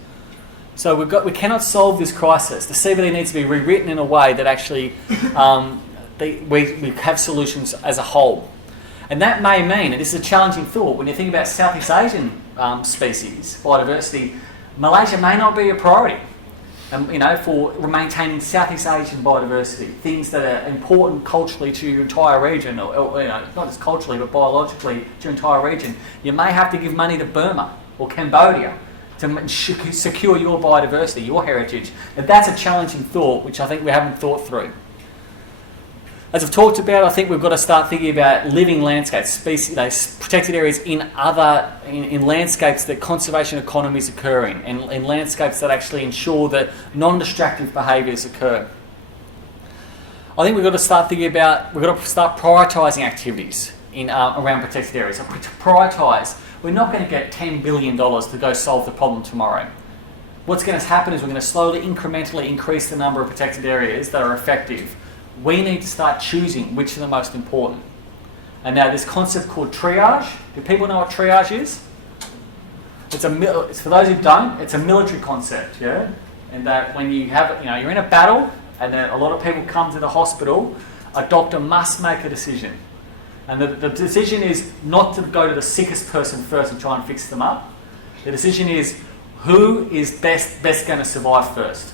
So we cannot solve this crisis. The CBD needs to be rewritten in a way that actually we have solutions as a whole. And that may mean, and this is a challenging thought, when you think about Southeast Asian species biodiversity, Malaysia may not be a priority. For maintaining Southeast Asian biodiversity, things that are important culturally to your entire region, or not just culturally but biologically to your entire region, you may have to give money to Burma or Cambodia to secure your biodiversity, your heritage. And that's a challenging thought, which I think we haven't thought through. As I've talked about, I think we've got to start thinking about living landscapes, protected areas in landscapes that conservation economies occur in landscapes that actually ensure that non-destructive behaviours occur. I think we've got to start prioritising activities around protected areas. So to prioritise, we're not going to get $10 billion to go solve the problem tomorrow. What's going to happen is we're going to slowly, incrementally increase the number of protected areas that are effective. We need to start choosing which are the most important. And now this concept called triage, do people know what triage is? It's for those who don't, it's a military concept, yeah? And that when you have, you're in a battle and then a lot of people come to the hospital, a doctor must make a decision. And the decision is not to go to the sickest person first and try and fix them up. The decision is who is best going to survive first?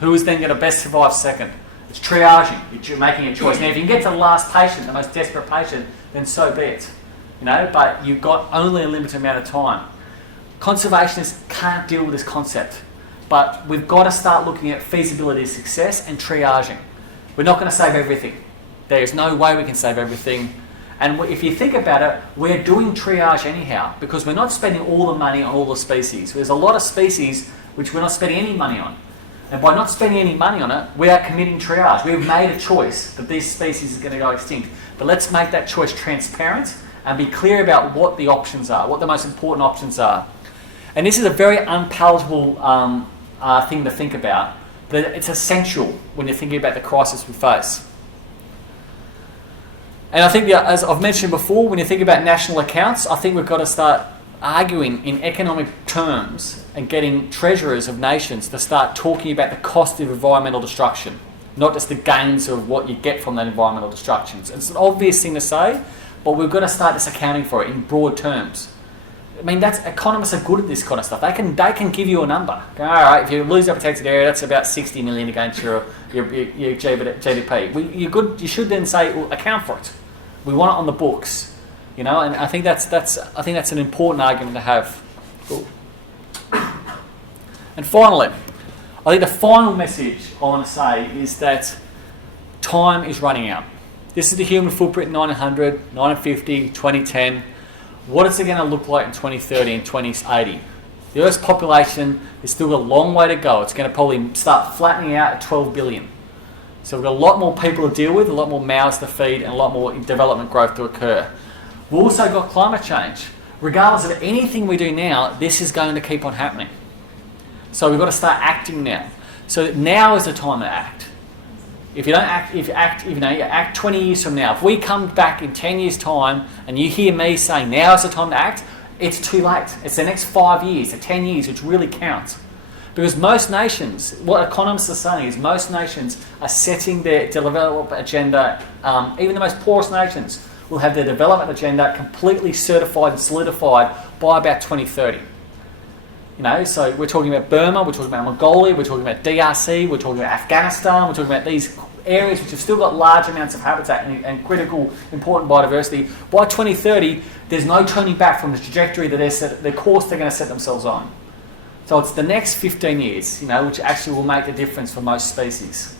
Who is then going to best survive second? It's triaging. You're making a choice. Now, if you can get to the last patient, the most desperate patient, then so be it. But you've got only a limited amount of time. Conservationists can't deal with this concept, but we've got to start looking at feasibility of success and triaging. We're not going to save everything. There is no way we can save everything. And if you think about it, we're doing triage anyhow, because we're not spending all the money on all the species. There's a lot of species which we're not spending any money on. And by not spending any money on it, we are committing triage. We've made a choice that this species is going to go extinct. But let's make that choice transparent and be clear about what the options are, what the most important options are. And this is a very unpalatable thing to think about, but it's essential when you're thinking about the crisis we face. And I think, as I've mentioned before, when you think about national accounts, I think we've got to start arguing in economic terms and getting treasurers of nations to start talking about the cost of environmental destruction, not just the gains of what you get from that environmental destruction. It's an obvious thing to say, but we've got to start just accounting for it in broad terms. I mean, economists are good at this kind of stuff. They can give you a number. Go, all right, if you lose a protected area, that's about 60 million against your GDP. You should then say, well, account for it. We want it on the books, and I think that's an important argument to have. Cool. And finally, I think the final message I want to say is that time is running out. This is the human footprint in 1900, 1950, 2010. What is it going to look like in 2030 and 2080? The Earth's population has still got a long way to go. It's going to probably start flattening out at 12 billion. So we've got a lot more people to deal with, a lot more mouths to feed, and a lot more development growth to occur. We've also got climate change. Regardless of anything we do now, this is going to keep on happening. So we've got to start acting now. So now is the time to act. If you act 20 years from now, if we come back in 10 years' time and you hear me saying now is the time to act, it's too late. It's the next 5 years, the 10 years, which really counts. Because most nations, what economists are saying is most nations are setting their development agenda, even the most poorest nations will have their development agenda completely certified and solidified by about 2030. So we're talking about Burma, we're talking about Mongolia, we're talking about DRC, we're talking about Afghanistan, we're talking about these areas which have still got large amounts of habitat and critical, important biodiversity. By 2030, there's no turning back from the trajectory that the course they're going to set themselves on. So it's the next 15 years, which actually will make the difference for most species,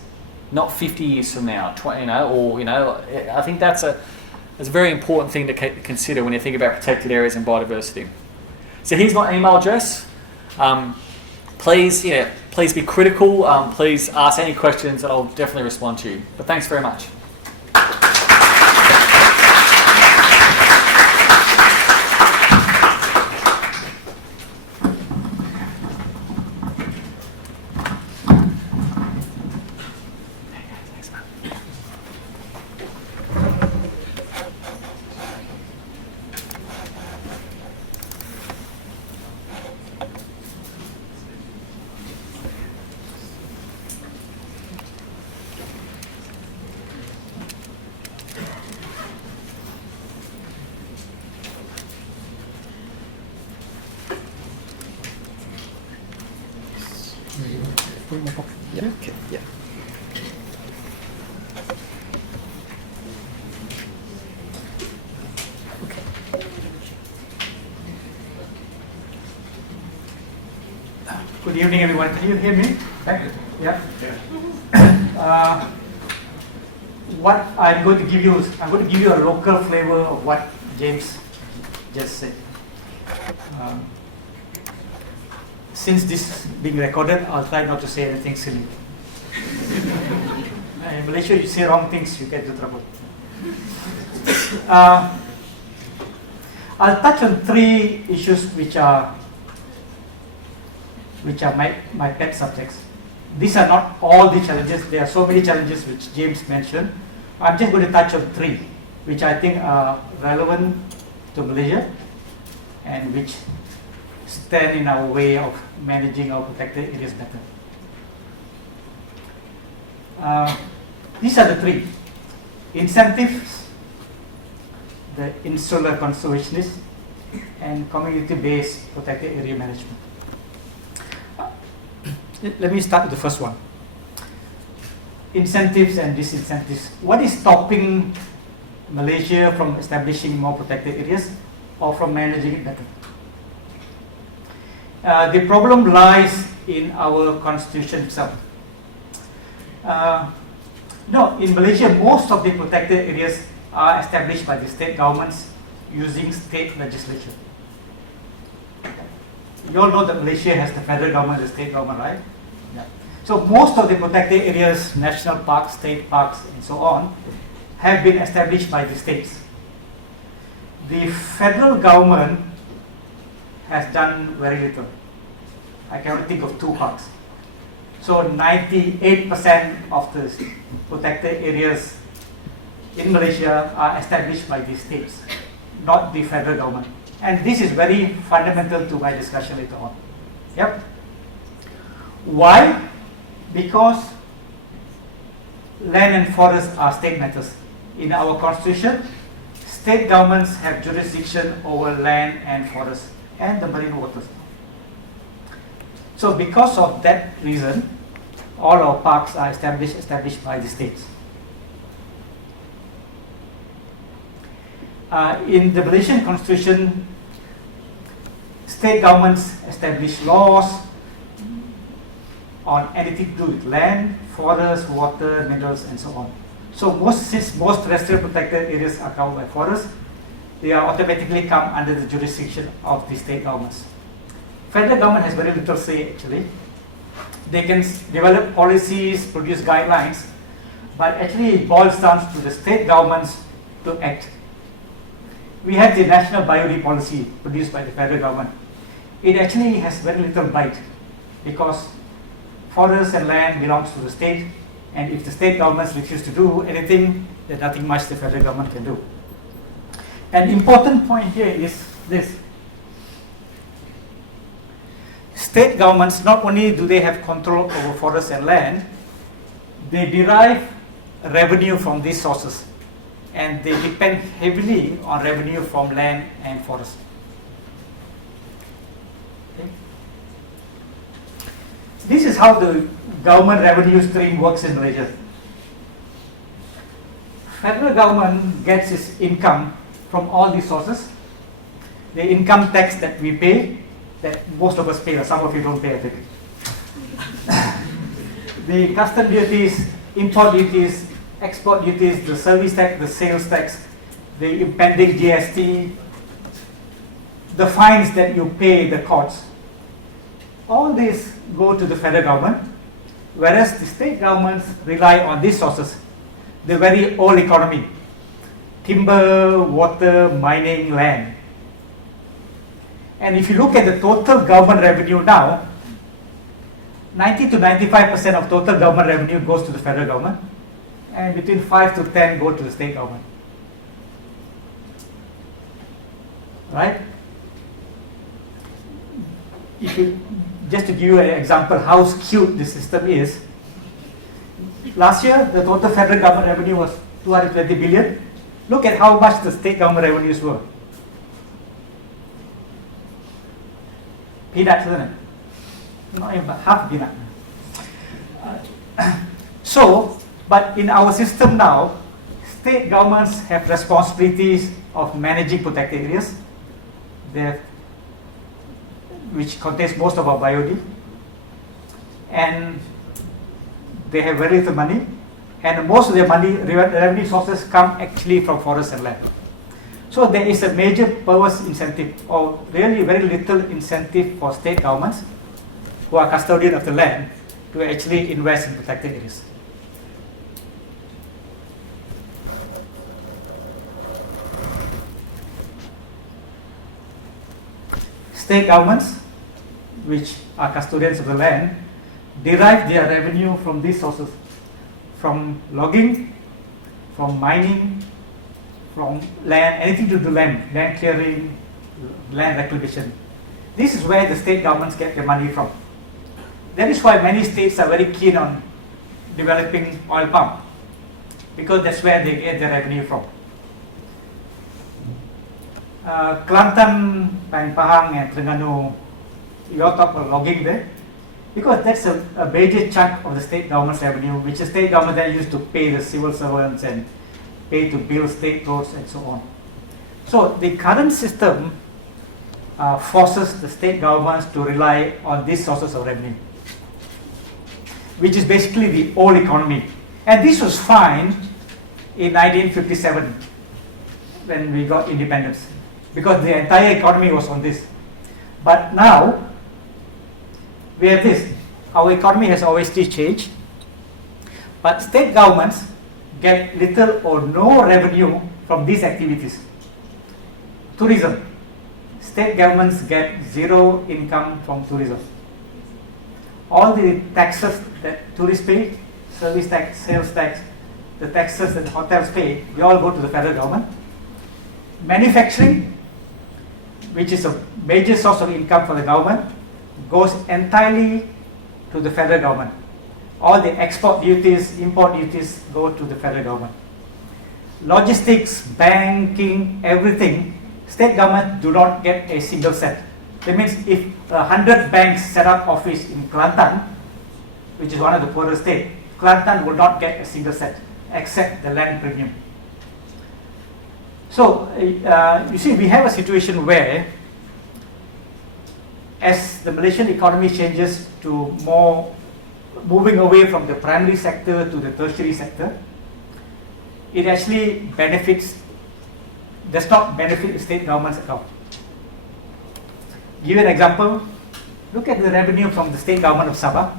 not 50 years from now, I think that's a very important thing to consider when you think about protected areas and biodiversity. So here's my email address. Please be critical. Please ask any questions, and I'll definitely respond to you. But thanks very much. Yeah. Okay. Yeah. Good evening, everyone. Can you hear me? Thank you. Yeah. What I'm going to give you a local flavor of what James just said. Since this is being recorded, I'll try not to say anything silly. In Malaysia, you say wrong things, you get into trouble. I'll touch on 3 issues which are my pet subjects. These are not all the challenges. There are so many challenges which James mentioned. I'm just going to touch on 3, which I think are relevant to Malaysia and which stand in our way of managing our protected areas better. These are the 3. Incentives, the insular conservationists, and community-based protected area management. Let me start with the first one. Incentives and disincentives. What is stopping Malaysia from establishing more protected areas or from managing it better. The problem lies in our constitution itself. No, in Malaysia, most of the protected areas are established by the state governments using state legislation. You all know that Malaysia has the federal government and the state government, right? Yeah. So most of the protected areas, national parks, state parks, and so on, have been established by the states. The federal government has done very little. I can only think of 2 parks. So 98% of the protected areas in Malaysia are established by the states, not the federal government. And this is very fundamental to my discussion later on. Yep. Why? Because land and forests are state matters. In our constitution, state governments have jurisdiction over land and forests and the marine waters. So because of that reason, all our parks are established by the states. In the Malaysian constitution, state governments establish laws on anything to do with land, forest, water, minerals, and so on. So since most terrestrial protected areas are covered by forests, they are automatically come under the jurisdiction of the state governments. Federal government has very little say actually. They can develop policies, produce guidelines, but actually it boils down to the state governments to act. We have the national biodiversity policy produced by the federal government. It actually has very little bite because forests and land belongs to the state, and if the state governments refuse to do anything, there's nothing much the federal government can do. An important point here is this. State governments, not only do they have control over forests and land, they derive revenue from these sources, and they depend heavily on revenue from land and forest. Okay. This is how the government revenue stream works in Malaysia. Federal government gets its income from all these sources. The income tax that we pay, that most of us pay, or some of you don't pay, I think. The custom duties, import duties, export duties, the service tax, the sales tax, the impending GST, the fines that you pay the courts, all these go to the federal government, whereas the state governments rely on these sources, the very old economy, timber, water, mining, land. And if you look at the total government revenue now, 90 to 95% of total government revenue goes to the federal government, and between 5 to 10 go to the state government. Right? If you, just to give you an example how skewed the system is, last year the total federal government revenue was 220 billion. Look at how much the state government revenues were. Peanuts, isn't it? Not even half peanut. But in our system now, state governments have responsibilities of managing protected areas, which contains most of our biodiversity, and they have very little money, and most of their money, revenue sources come actually from forests and land. So there is a major perverse incentive, or really very little incentive for state governments who are custodian of the land to actually invest in protected areas. State governments, which are custodians of the land, derive their revenue from these sources, from logging, from mining, from land, anything to do land clearing, land reclamation. This is where the state governments get their money from. That is why many states are very keen on developing oil palm, because that's where they get their revenue from. Kelantan, Pahang, and Terengganu, you all talk about logging there, because that's a major chunk of the state government's revenue, which the state government then used to pay the civil servants and pay to build state roads and so on. So the current system forces the state governments to rely on these sources of revenue, which is basically the old economy. And this was fine in 1957 when we got independence, because the entire economy was on this. But now we have this. Our economy has obviously changed, but state governments get little or no revenue from these activities. Tourism. State governments get zero income from tourism. All the taxes that tourists pay, service tax, sales tax, the taxes that hotels pay, they all go to the federal government. Manufacturing, which is a major source of income for the government, goes entirely to the federal government. All the export duties, import duties go to the federal government. Logistics, banking, everything, state government do not get a single cent. That means if 100 banks set up office in Kelantan, which is one of the poorest states, Kelantan will not get a single cent except the land premium. So you see, we have a situation where as the Malaysian economy changes to more moving away from the primary sector to the tertiary sector, it actually does not benefit the state government's account. Give you an example, look at the revenue from the state government of Sabah.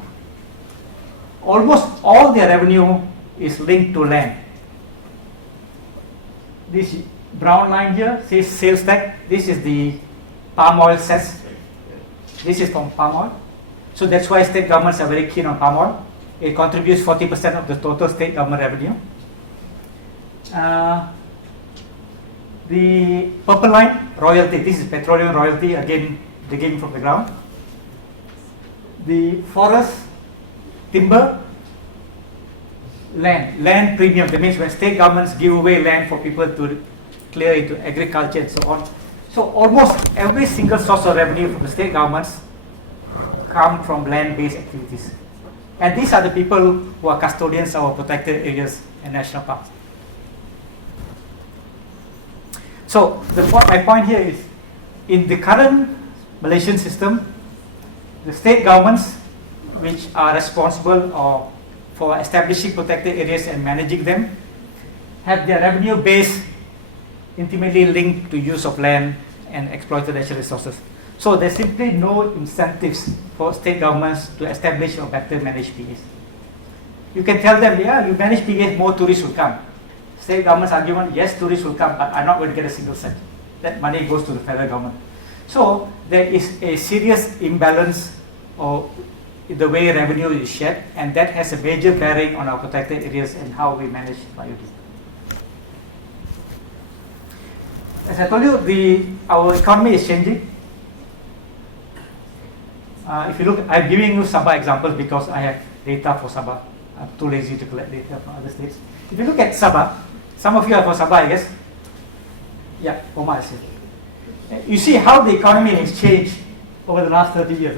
Almost all their revenue is linked to land. This brown line here says sales tax. This is the palm oil cess. This is from palm oil. So that's why state governments are very keen on palm oil. It contributes 40% of the total state government revenue. The purple line, royalty. This is petroleum royalty, again digging from the ground. The forest, timber, land premium. That means when state governments give away land for people to clear into agriculture and so on. So almost every single source of revenue from the state governments come from land-based activities. And these are the people who are custodians of our protected areas and national parks. So my point here is, in the current Malaysian system, the state governments, which are responsible for establishing protected areas and managing them, have their revenue base intimately linked to use of land and exploited natural resources. So there's simply no incentives for state governments to establish or better manage PAs. You can tell them, yeah, you manage PAs, more tourists will come. State government's argument, yes, tourists will come, but I'm not going to get a single cent. That money goes to the federal government. So there is a serious imbalance of the way revenue is shared, and that has a major bearing on our protected areas and how we manage biodiversity. As I told you, our economy is changing. If you look, I'm giving you Sabah examples because I have data for Sabah. I'm too lazy to collect data from other states. If you look at Sabah, some of you are for Sabah, I guess. Yeah, Omar is here. You see how the economy has changed over the last 30 years.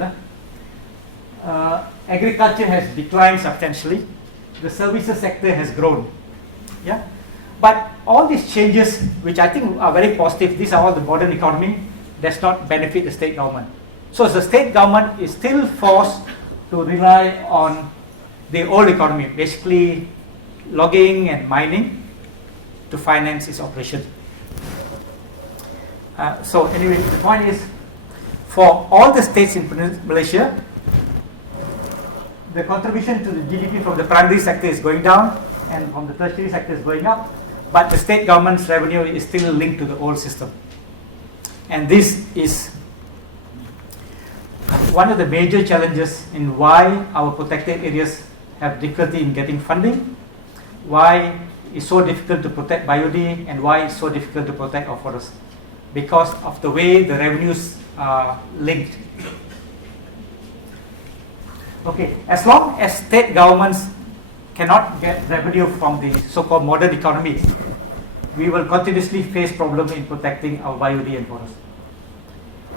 Agriculture has declined substantially. The services sector has grown. Yeah, but all these changes, which I think are very positive, these are all the modern economy, does not benefit the state government. So the state government is still forced to rely on the old economy, basically logging and mining, to finance its operation. So anyway, the point is, for all the states in Malaysia, the contribution to the GDP from the primary sector is going down and from the tertiary sector is going up, but the state government's revenue is still linked to the old system. And this is one of the major challenges in why our protected areas have difficulty in getting funding, why it's so difficult to protect biodiversity, and why it's so difficult to protect our forests, because of the way the revenues are linked. Okay, as long as state governments cannot get revenue from the so-called modern economy, we will continuously face problems in protecting our biodiversity and forests.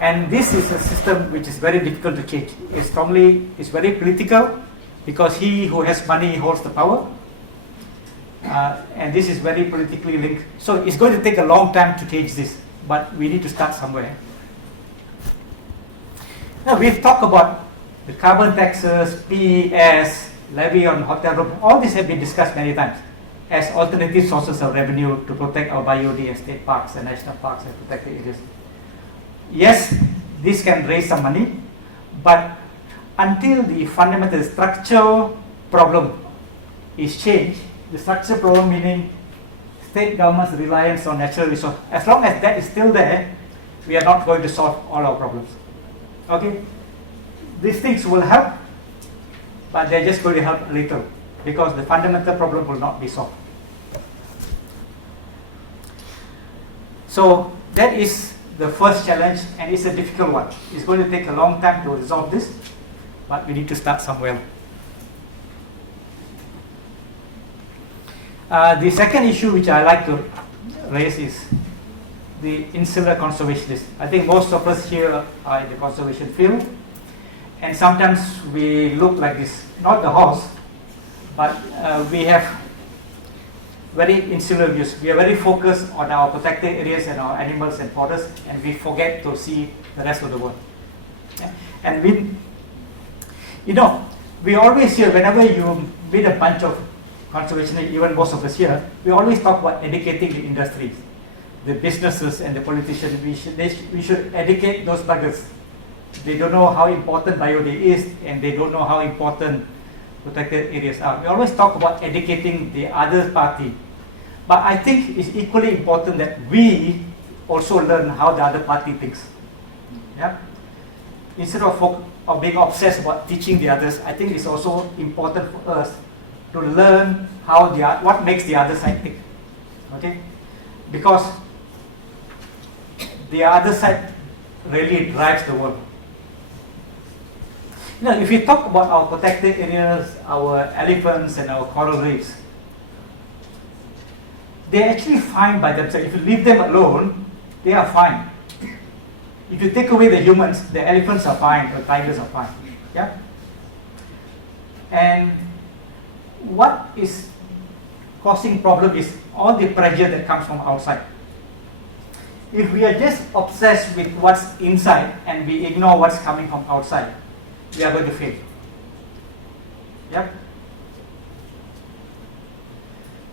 And this is a system which is very difficult to change. It's very political, because he who has money holds the power. and this is very politically linked. So it's going to take a long time to change this, but we need to start somewhere. Now we've talked about the carbon taxes, PES, levy on hotel room. All these have been discussed many times as alternative sources of revenue to protect our biodiversity and state parks and national parks and protected areas. Yes, this can raise some money, but until the fundamental structural problem is changed, the structural problem meaning state government's reliance on natural resources, as long as that is still there, we are not going to solve all our problems. Okay? These things will help, but they're just going to help a little because the fundamental problem will not be solved. So that is the first challenge, and it's a difficult one. It's going to take a long time to resolve this, but we need to start somewhere. The second issue which I like to raise is the insular conservationist. I think most of us here are in the conservation field, and sometimes we look like this, not the horse, but we have very insular views. We are very focused on our protected areas and our animals and forests, and we forget to see the rest of the world. Yeah? And we always hear, whenever you meet a bunch of conservationists, even most of us here, we always talk about educating the industries, the businesses and the politicians. We should educate those buggers. They don't know how important biodiversity is, and they don't know how important protected areas are. We always talk about educating the other party. But I think it's equally important that we also learn how the other party thinks. Yeah? Instead of being obsessed about teaching the others, I think it's also important for us to learn what makes the other side think. Okay? Because the other side really drives the world. If we talk about our protected areas, our elephants and our coral reefs, they're actually fine by themselves. If you leave them alone, they are fine. If you take away the humans, the elephants are fine, the tigers are fine. Yeah? And what is causing problem is all the pressure that comes from outside. If we are just obsessed with what's inside and we ignore what's coming from outside, we are going to fail. Yeah?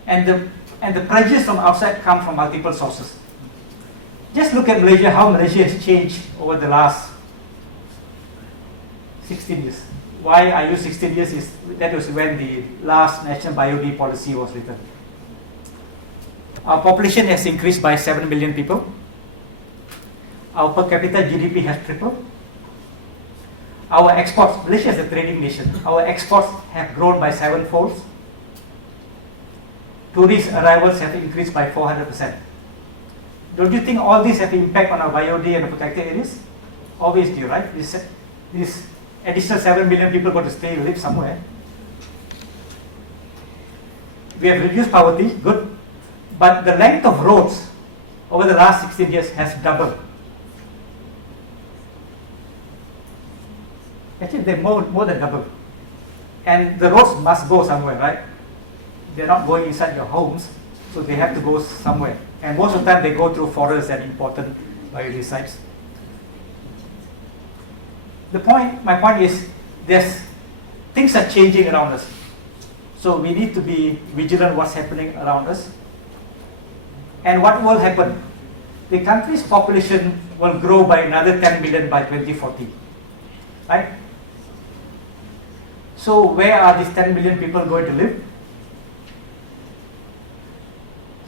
And the pressures from outside come from multiple sources. Just look at Malaysia, how Malaysia has changed over the last 16 years. Why I use 16 years is that was when the last national biodiversity policy was written. Our population has increased by 7 million people. Our per capita GDP has tripled. Our exports, Malaysia is a trading nation, our exports have grown by 7-fold. Tourist arrivals have increased by 400%. Don't you think all these have impact on our biodiversity and protected areas? Obviously, right? This additional 7 million people got to stay, live somewhere. We have reduced poverty, good. But the length of roads over the last 16 years has doubled. Actually, they're more than double. And the roads must go somewhere, right? They're not going inside your homes, so they have to go somewhere. And most of the time, they go through forests and important biodiversity sites. My point is, things are changing around us. So we need to be vigilant what's happening around us. And what will happen? The country's population will grow by another 10 million by 2040. Right? So where are these 10 million people going to live?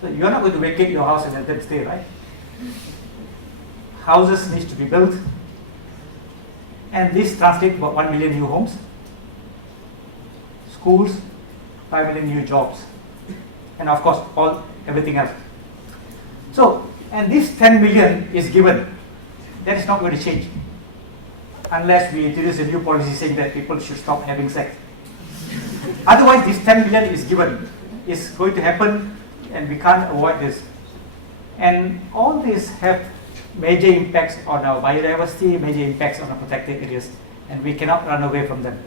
So you're not going to vacate your house and let them stay, right? Houses need to be built. And this translates about 1 million new homes. Schools, 5 million new jobs. And of course, everything else. So, and this 10 million is given. That is not going to change. Unless we introduce a new policy saying that people should stop having sex. Otherwise, this 10 million is given. It's going to happen, and we can't avoid this. And all these have major impacts on our biodiversity, major impacts on our protected areas, and we cannot run away from them.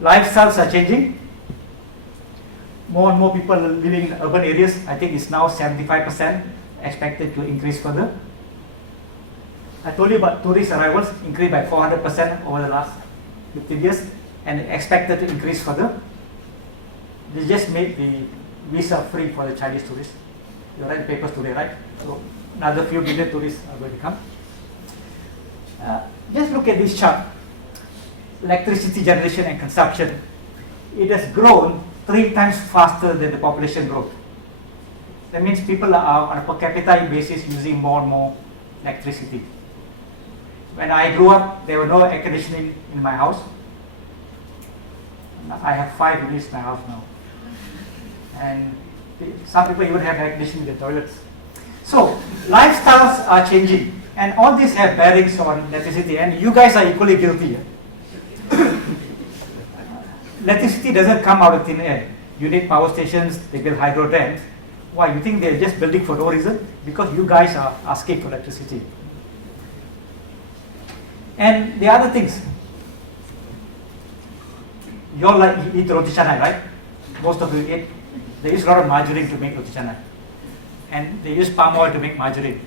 Lifestyles are changing. more and more people living in urban areas. I think it's now 75%, expected to increase further. I told you about tourist arrivals, increased by 400% over the last 15 years, and expected to increase further. They just made the visa free for the Chinese tourists. You read the papers today, right? So another few million tourists are going to come. Just look at this chart. Electricity generation and consumption. It has grown 3 times faster than the population growth. That means people are on a per capita basis using more and more electricity. When I grew up, there were no air conditioning in my house. I have 5 units in my house now. And some people even have air conditioning in the toilets. So lifestyles are changing, and all these have bearings on electricity, and you guys are equally guilty. Electricity doesn't come out of thin air. You need power stations, they build hydro dams. Why? You think they're just building for no reason? Because you guys are asking for electricity. And the other things, you all eat roti canai, right? Most of you eat. They use a lot of margarine to make roti canai, and they use palm oil to make margarine.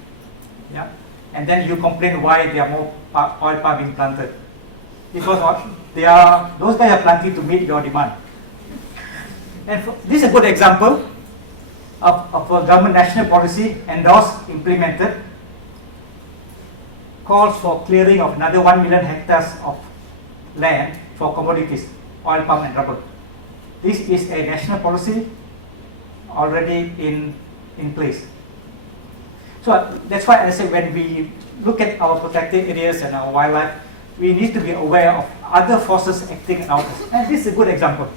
Yeah, and then you complain why there are more oil palm being planted, because those guys are planting to meet your demand. And this is a good example of a government national policy endorsed, implemented, calls for clearing of another 1 million hectares of land for commodities, oil palm and rubber. This is a national policy already in place. So that's why I say when we look at our protected areas and our wildlife, we need to be aware of other forces acting around us. And this is a good example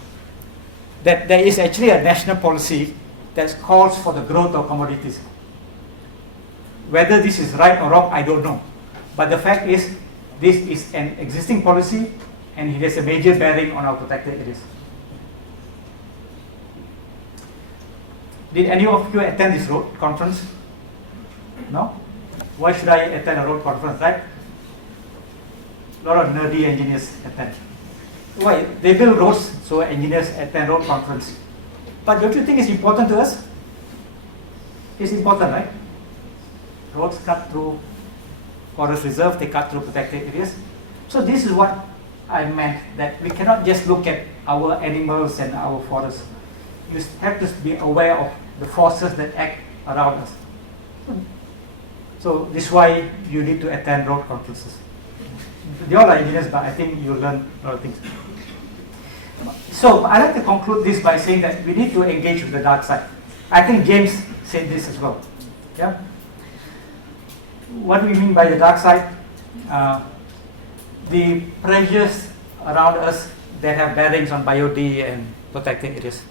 that there is actually a national policy that calls for the growth of commodities. Whether this is right or wrong, I don't know. But the fact is, this is an existing policy and it has a major bearing on our protected areas. Did any of you attend this road conference? No? Why should I attend a road conference, right? A lot of nerdy engineers attend. Why? They build roads, so engineers attend road conference. But don't you think it's important to us? It's important, right? Roads cut through forest reserve, they cut through protected areas. So this is what I meant, that we cannot just look at our animals and our forests. You have to be aware of the forces that act around us. So this is why you need to attend road conferences. They all are engineers, but I think you learn a lot of things. So I'd like to conclude this by saying that we need to engage with the dark side. I think James said this as well. Yeah. What do we mean by the dark side? The pressures around us that have bearings on biod and protected areas.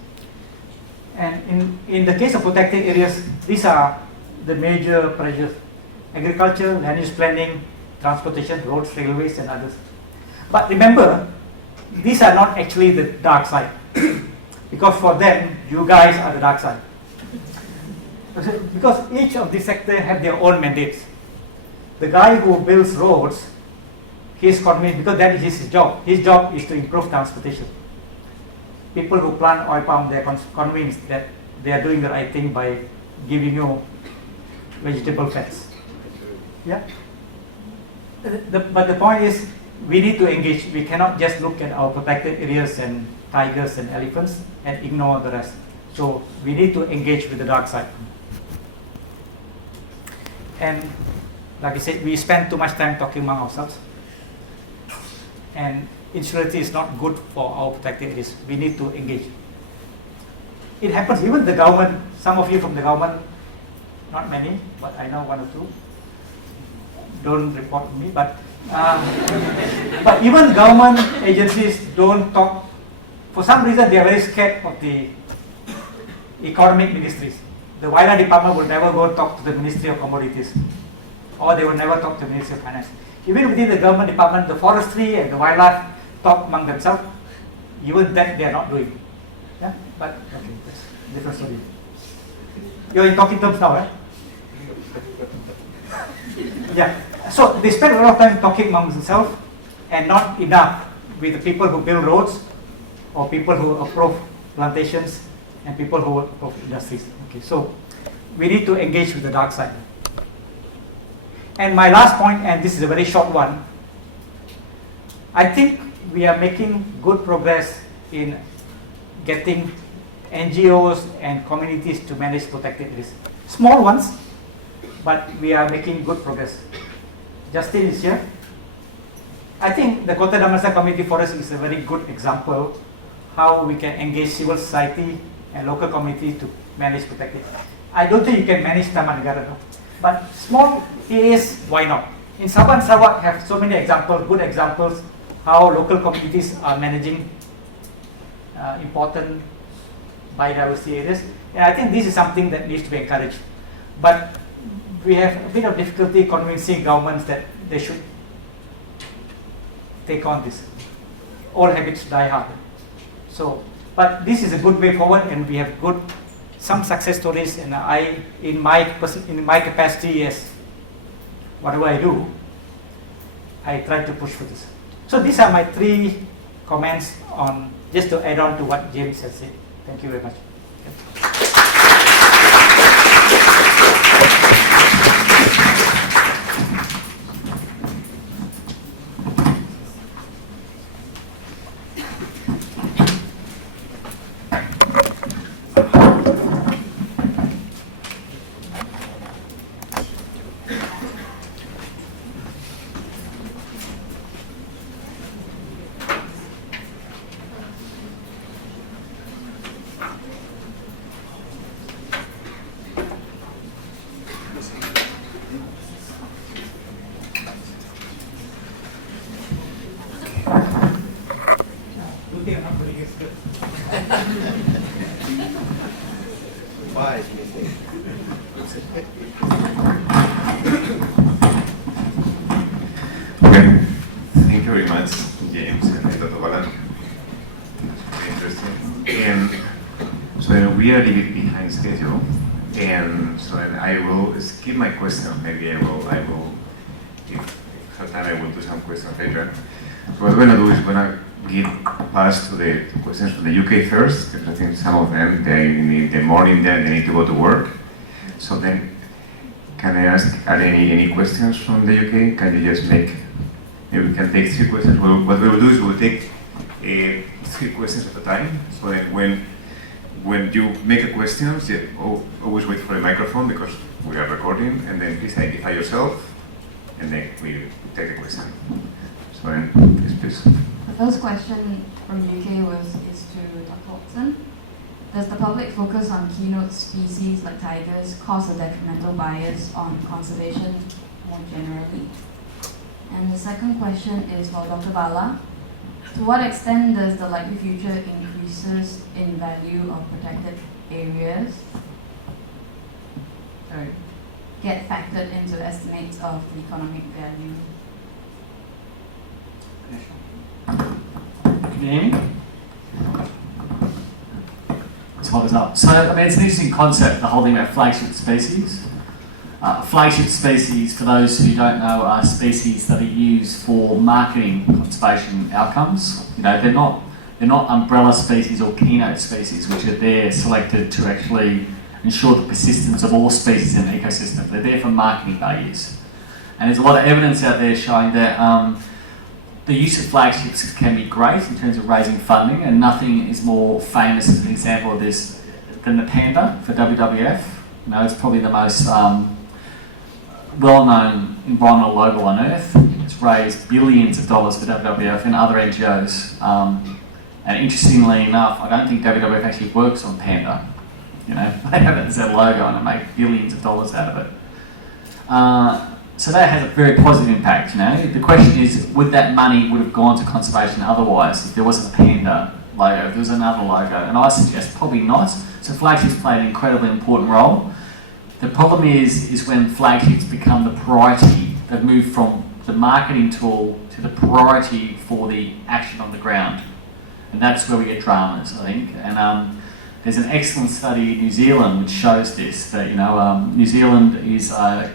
And in the case of protected areas, these are the major pressures: agriculture, land use planning, transportation, roads, railways, and others. But remember, these are not actually the dark side, because for them, you guys are the dark side. Because each of these sectors have their own mandates. The guy who builds roads, he is convinced, because that is his job. His job is to improve transportation. People who plant oil palm, they are convinced that they are doing the right thing by giving you vegetable fats. Yeah. But the point is, we need to engage. We cannot just look at our protected areas and tigers and elephants and ignore the rest. So we need to engage with the dark side. And like I said, we spend too much time talking among ourselves. And insularity is not good for our protected areas. We need to engage. It happens, even the government, some of you from the government, not many, but I know one or two, don't report to me, but even government agencies don't talk. For some reason, they are very scared of the economic ministries. The wildlife department will never go talk to the Ministry of Commodities, or they will never talk to the Ministry of Finance. Even within the government department, the forestry and the wildlife talk among themselves. Even that they are not doing. Yeah, but okay, that's a different story. You're in talking terms now, right? Yeah. So they spend a lot of time talking among themselves, and not enough with the people who build roads or people who approve plantations and people who work for industries. Okay, so we need to engage with the dark side. And my last point, and this is a very short one, I think we are making good progress in getting NGOs and communities to manage protected areas. Small ones, but we are making good progress. Justin is here. I think the Kota Damansara Community Forest is a very good example how we can engage civil society and local community to manage protected. I don't think you can manage Taman Negara, no. But small areas, why not? In Sabah and Sarawak have so many examples, good examples, how local communities are managing important biodiversity areas. And I think this is something that needs to be encouraged. But we have a bit of difficulty convincing governments that they should take on this. All habits die hard. So, but this is a good way forward, and we have some success stories. And in my capacity as whatever I do, I try to push for this. So these are my 3 comments on, just to add on to what James has said. Thank you very much. Thank you very much, James and Dr. Balan. Very interesting. So we are a little bit behind schedule, and so I will skip my question. Maybe I will, if have time, I will do some questions later. So what we're gonna do is we're gonna pass to the questions from the UK first, because I think some of them, they in the morning they need to go to work. So then, can I ask, are there any questions from the UK? Can you just maybe we can take 3 questions. Well, what we will do is we'll take 3 questions at a time. So then when you make a question, always wait for a microphone because we are recording, and then please identify yourself, and then we take the question. So then, please. The first question from UK is to Dr. Watson. Does the public focus on keynote species like tigers cause a detrimental bias on conservation more generally? And the second question is for Dr. Bala. To what extent does the likely future increases in value of protected areas get factored into estimates of the economic value? Can you hear me? Let's hold this up. So, I mean, it's an interesting concept, the whole thing about flagship species. Flagship species, for those who don't know, are species that are used for marketing conservation outcomes. You know, they're not umbrella species or keynote species, which are there selected to actually ensure the persistence of all species in an ecosystem. They're there for marketing values. And there's a lot of evidence out there showing that the use of flagships can be great in terms of raising funding, and nothing is more famous as an example of this than the panda for WWF. You know, it's probably the most well-known environmental logo on Earth. It's raised billions of dollars for WWF and other NGOs. And interestingly enough, I don't think WWF actually works on panda. You know, they have it as their logo and they make billions of dollars out of it. So that has a very positive impact, you know. The question is, would that money would have gone to conservation otherwise if there wasn't a panda logo, if there was another logo? And I suggest probably not. So flagships play an incredibly important role. The problem is when flagships become the priority, they've moved from the marketing tool to the priority for the action on the ground. And that's where we get dramas, I think. And there's an excellent study in New Zealand which shows this, that, you know, New Zealand is a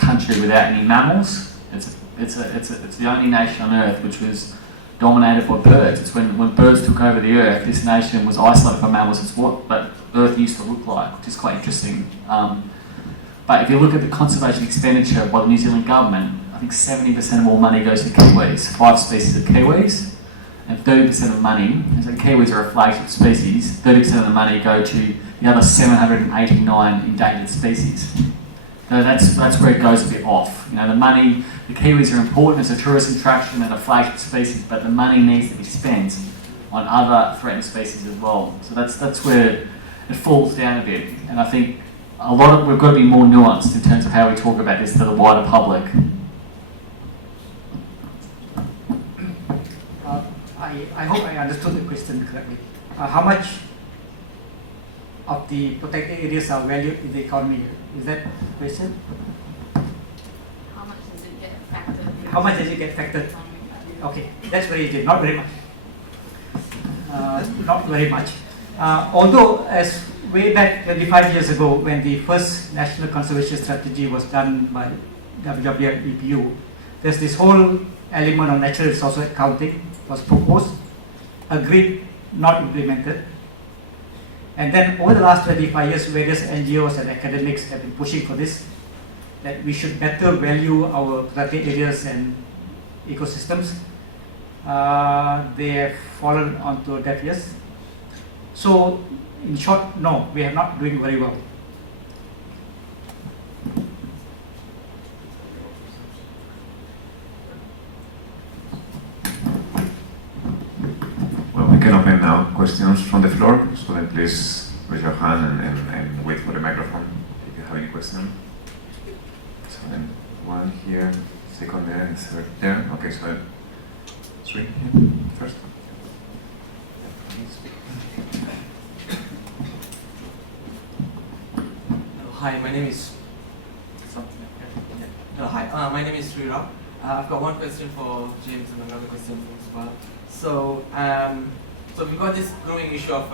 country without any mammals. It's the only nation on Earth which was dominated by birds. It's when birds took over the earth, this nation was isolated from mammals. It's what the earth used to look like, which is quite interesting. But if you look at the conservation expenditure by the New Zealand government, I think 70% of all money goes to kiwis, 5 species of kiwis, and 30% of money, so kiwis are a flagship species, 30% of the money go to the other 789 endangered species. So that's where it goes a bit off. You know, the money, the kiwis are important as a tourist attraction and a flagship species, but the money needs to be spent on other threatened species as well. So that's where it falls down a bit. And I think we've got to be more nuanced in terms of how we talk about this to the wider public. I hope I understood the question correctly. How much of the protected areas are valued in the economy? Is that the question? How much does it get factored? How much does it get factored? Okay, that's very easy. Not very much. Not very much. Although, as way back 25 years ago, when the first National Conservation Strategy was done by WWF EPU, there's this whole element of natural resource accounting was proposed, agreed, not implemented. And then over the last 25 years, various NGOs and academics have been pushing for this, that we should better value our protected areas and ecosystems. They have fallen onto deaf ears. So, in short, no, we are not doing very well. Well, we can open now questions from the floor, so then please raise your hand and wait for the microphone if you have any question. So then one here, second there, and third there. Okay, so then 3 here, first. Hi, my name is my name is Srirao. I've got one question for James and another question for Subala. So we've got this growing issue of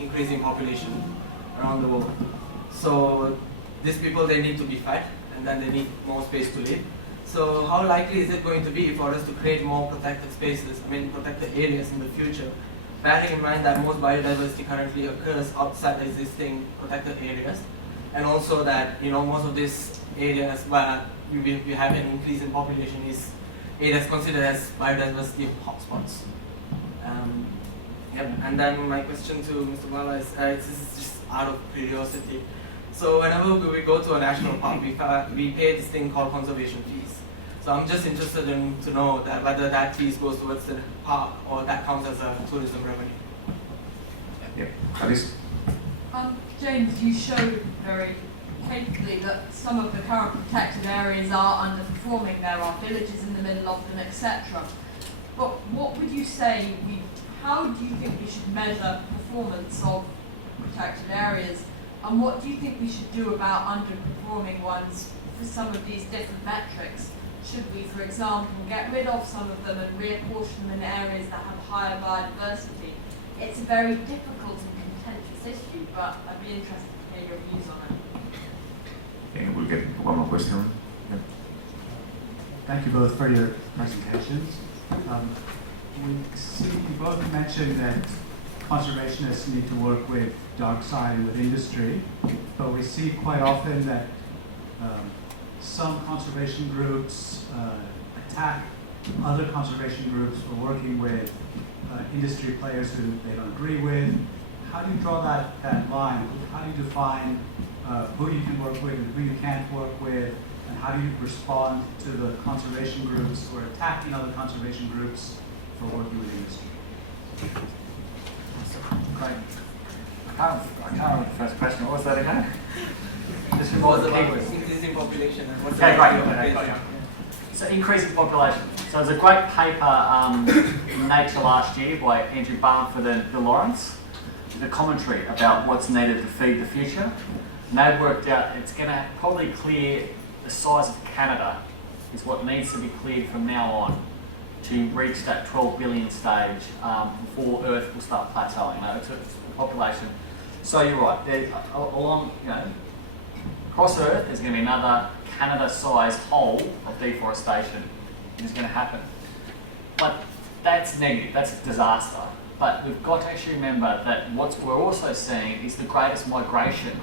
increasing population around the world. So these people, they need to be fed, and then they need more space to live. So how likely is it going to be for us to create more protected spaces, protected areas in the future, bearing in mind that most biodiversity currently occurs outside the existing protected areas, and also that most of these areas where we have an increase in population is areas considered as biodiversity hotspots. And then my question to Mr. Bala is, this is just out of curiosity. So whenever we go to a national park, we pay this thing called conservation fees. So I'm just interested to know that whether that fees goes towards the park or that counts as a tourism revenue. Yeah, Alice? James, you showed very capably that some of the current protected areas are underperforming. There are villages in the middle of them, etc. But what would you say, how do you think we should measure performance of protected areas? And what do you think we should do about underperforming ones for some of these different metrics? Should we, for example, get rid of some of them and reapportion them in areas that have higher biodiversity? It's a very difficult and contentious issue, but I'd be interested to hear your views on it. Okay, we'll get one more question. Yeah. Thank you both for your presentations. You both mentioned that conservationists need to work with dark side and with industry, but we see quite often that some conservation groups attack other conservation groups for working with industry players who they don't agree with. How do you draw that line? How do you define who you can work with and who you can't work with? And how do you respond to the conservation groups who are attacking other conservation groups for working with industry? Great. I can't remember the first question. What was that again? This was about increasing population. And what's great. So increasing population. So there's a great paper in Nature last year by Andrew Barnford and Lawrence, with a commentary about what's needed to feed the future. And they've worked out it's going to probably clear the size of Canada is what needs to be cleared from now on to reach that 12 billion stage before Earth will start plateauing. It's a population. So you're right. There's across Earth, there's going to be another Canada-sized hole of deforestation is going to happen. But that's negative, that's a disaster. But we've got to actually remember that what we're also seeing is the greatest migration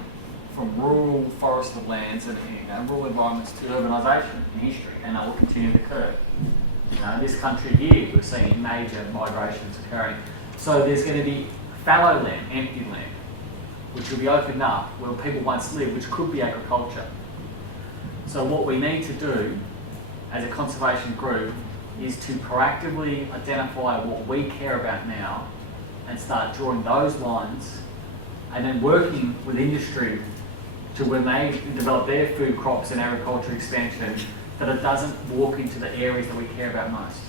from rural forested lands and rural environments to urbanisation in history, and that will continue to occur. In this country here, we're seeing major migrations occurring. So there's going to be fallow land, empty land, which will be opened up where people once lived, which could be agriculture. So what we need to do as a conservation group is to proactively identify what we care about now and start drawing those lines, and then working with industry to, when they develop their food crops and agriculture expansion, that it doesn't walk into the areas that we care about most.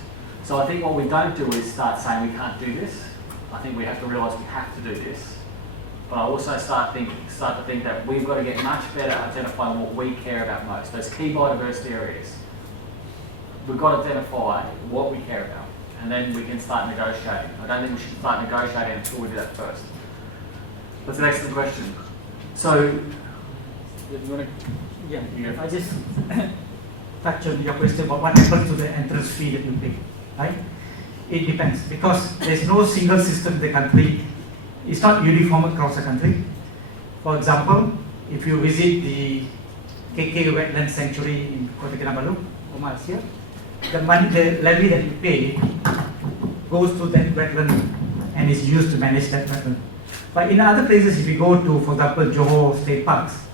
So I think what we don't do is start saying we can't do this. I think we have to realise we have to do this. But I also start to think that we've got to get much better at identifying what we care about most, those key biodiversity areas. We've got to identify what we care about, and then we can start negotiating. I don't think we should start negotiating until we do that first. That's an excellent question. So, you want to? Yeah, I just touch on your question about what happens to the entrance fee that you pay, right? It depends, because there's no single system in the country. It's not uniform across the country. For example, if you visit the KK Wetland Sanctuary in Kota Kinabalu, Omar is here, the levy that you pay goes to that wetland and is used to manage that wetland. But in other places, if you go to, for example, Johor State Parks,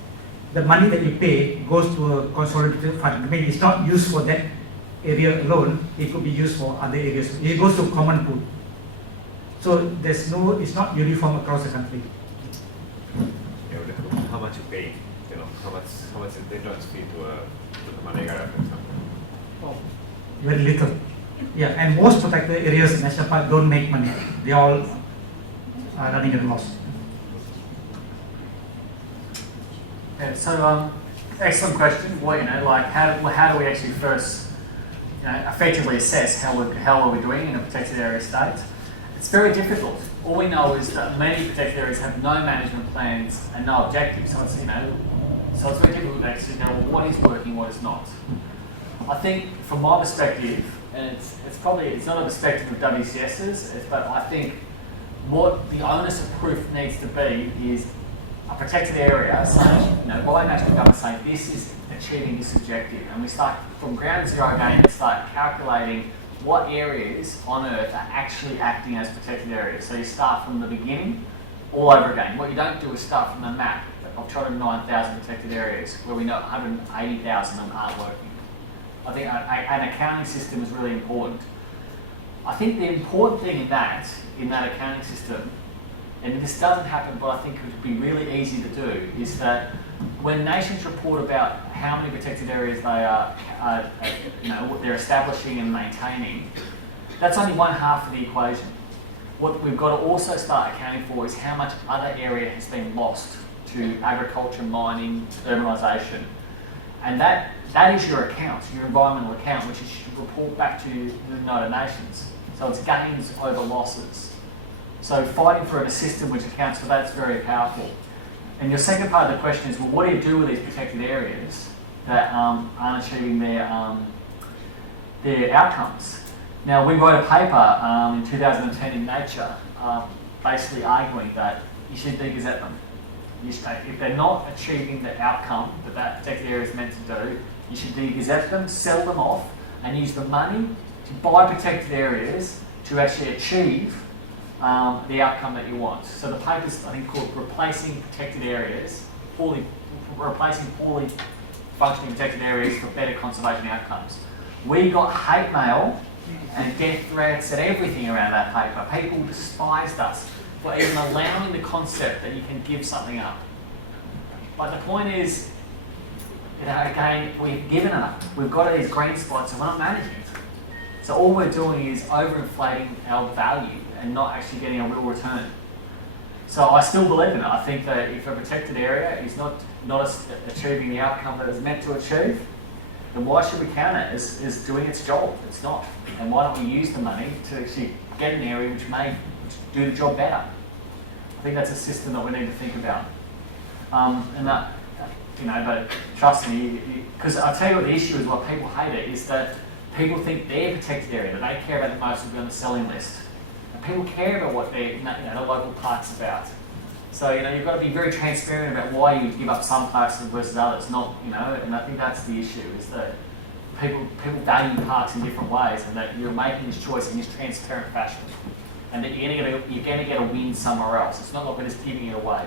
the money that you pay goes to a consolidated fund. I mean, it's not used for that area alone, it could be used for other areas. It goes to common pool. So it's not uniform across the country. Yeah, how much you pay, how much is the entrance fee to the Manegara, for example? Oh, very little. Yeah, and most protected areas in National Park don't make money. They all are running at a loss. Yeah, so excellent question. Well, how do we actually first effectively assess how are we doing in a protected area state? It's very difficult. All we know is that many protected areas have no management plans and no objectives. So it's very difficult to actually know what is working, what is not. I think from my perspective, and it's not a perspective of WCS's, but I think what the onus of proof needs to be is a protected area saying, by national government saying this is achieving this objective, and we start from ground zero again and start calculating what areas on Earth are actually acting as protected areas. So you start from the beginning all over again. What you don't do is start from the map of 209,000 protected areas where we know 180,000 of them aren't working. I think an accounting system is really important. I think the important thing in that accounting system, and this doesn't happen, but I think it would be really easy to do, is that when nations report about how many protected areas they are, they're establishing and maintaining, that's only one half of the equation. What we've got to also start accounting for is how much other area has been lost to agriculture, mining, urbanisation. And that is your account, your environmental account, which you should report back to the United Nations. So it's gains over losses. So fighting for a system which accounts for that is very powerful. And your second part of the question is, well, what do you do with these protected areas that aren't achieving their outcomes? Now, we wrote a paper in 2010 in Nature, basically arguing that you should de-gazette them. If they're not achieving the outcome that protected area is meant to do, you should de-gazette them, sell them off, and use the money to buy protected areas to actually achieve the outcome that you want. So the paper's, I think, called Replacing Protected Areas, replacing poorly functioning protected areas for better conservation outcomes. We got hate mail and death threats and everything around that paper. People despised us for even allowing the concept that you can give something up. But the point is, again, we've given it up. We've got these green spots and we're not managing it. So all we're doing is overinflating our value and not actually getting a real return. So I still believe in it. I think that if a protected area is not achieving the outcome that it's meant to achieve, then why should we count it as doing its job? It's not. And why don't we use the money to actually get an area which may do the job better? I think that's a system that we need to think about. But trust me, because I'll tell you what the issue is, why people hate it, is that people think their protected area that they care about the most will be on the selling list. And people care about what their the local park's about. So you've got to be very transparent about why you give up some parks versus others. Not and I think that's the issue, is that people value parks in different ways, and that you're making this choice in this transparent fashion, and that you're going to get a win somewhere else. It's not like we're just giving it away.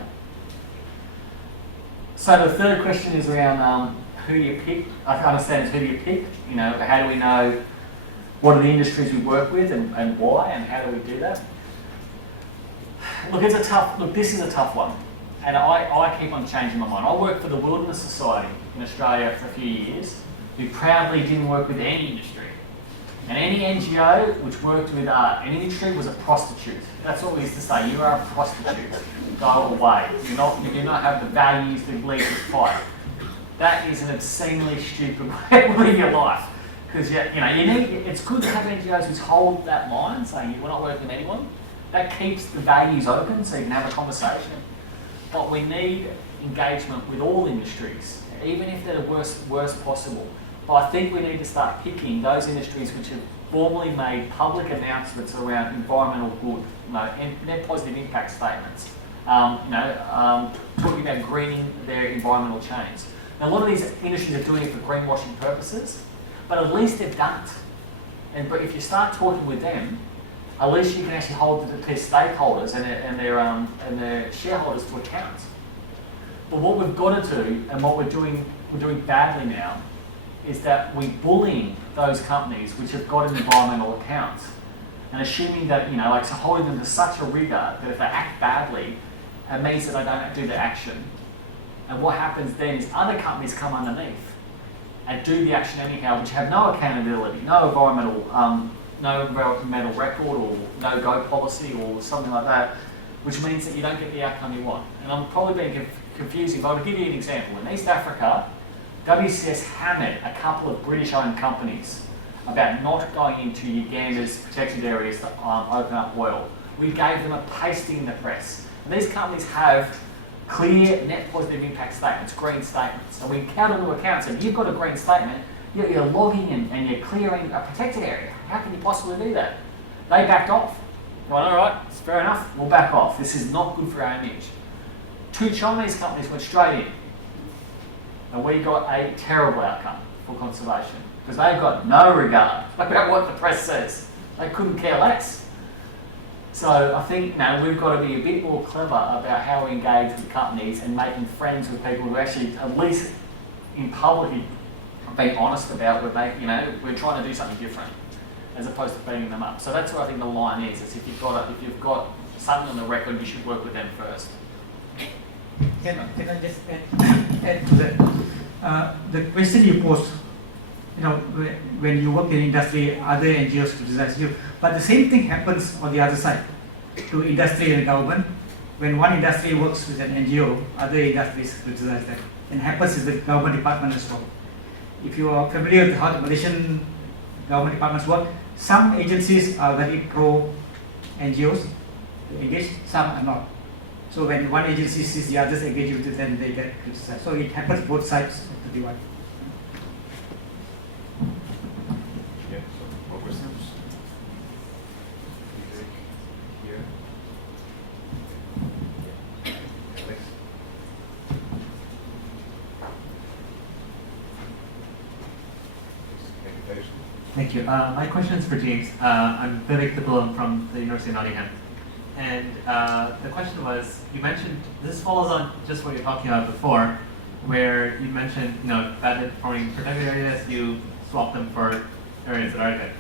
So the third question is around who do you pick? I understand it's who do you pick? How do we know what are the industries we work with and why, and how do we do that? Look, this is a tough one, and I keep on changing my mind. I worked for the Wilderness Society in Australia for a few years, who proudly didn't work with any industry. And any NGO which worked with any industry was a prostitute. That's what we used to say, you are a prostitute, go away. You do not have the values, the beliefs to fight. That is an obscenely stupid way to live your life. Because it's good to have NGOs who hold that line, saying we're not working with anyone. That keeps the values open so you can have a conversation. But we need engagement with all industries, even if they're the worst possible. But I think we need to start picking those industries which have formally made public announcements around environmental good, net positive impact statements, talking about greening their environmental chains. Now, a lot of these industries are doing it for greenwashing purposes, but at least they've done it. But if you start talking with them, at least you can actually hold their stakeholders and their shareholders to account. But what we've got to do, and what we're doing badly now, is that we're bullying those companies which have got an environmental account, and assuming that so holding them to such a rigour that if they act badly, it means that they don't do the action. And what happens then is other companies come underneath and do the action anyhow, which have no accountability, no environmental record, or no go policy, or something like that, which means that you don't get the outcome you want. And I'm probably being confusing, but I'll give you an example. In East Africa, WCS hammered a couple of British-owned companies about not going into Uganda's protected areas to open up oil. We gave them a pasting in the press. And these companies have clear net positive impact statements, green statements. And we count on the accounts, and if you've got a green statement, you're logging and you're clearing a protected area. How can you possibly do that? They backed off. Well, all right, it's fair enough, we'll back off. This is not good for our image. 2 Chinese companies went straight in, and we got a terrible outcome for conservation, because they've got no regard about what the press says. They couldn't care less. So I think we've got to be a bit more clever about how we engage with companies and making friends with people who actually, at least in public, being honest about what we're trying to do something different, as opposed to beating them up. So that's what I think the line is if you've got something on the record, you should work with them first. Can I just add to that? The question you posed, when you work in industry, other NGOs criticize you, but the same thing happens on the other side, to industry and government. When one industry works with an NGO, other industries criticize them. And happens in the government department as well. If you are familiar with how the Malaysian government departments work, some agencies are very pro NGOs engaged, some are not. So when one agency sees the others engage with it, then they get criticized. So it happens both sides of the divide. Yeah, so more questions? Here. Alex? Thank you. My question is for James. I'm Vivek Thipalam from the University of Nottingham. And the question was, you mentioned, this follows on just what you were talking about before, where you mentioned, badly performing protected areas, you swap them for areas that are good.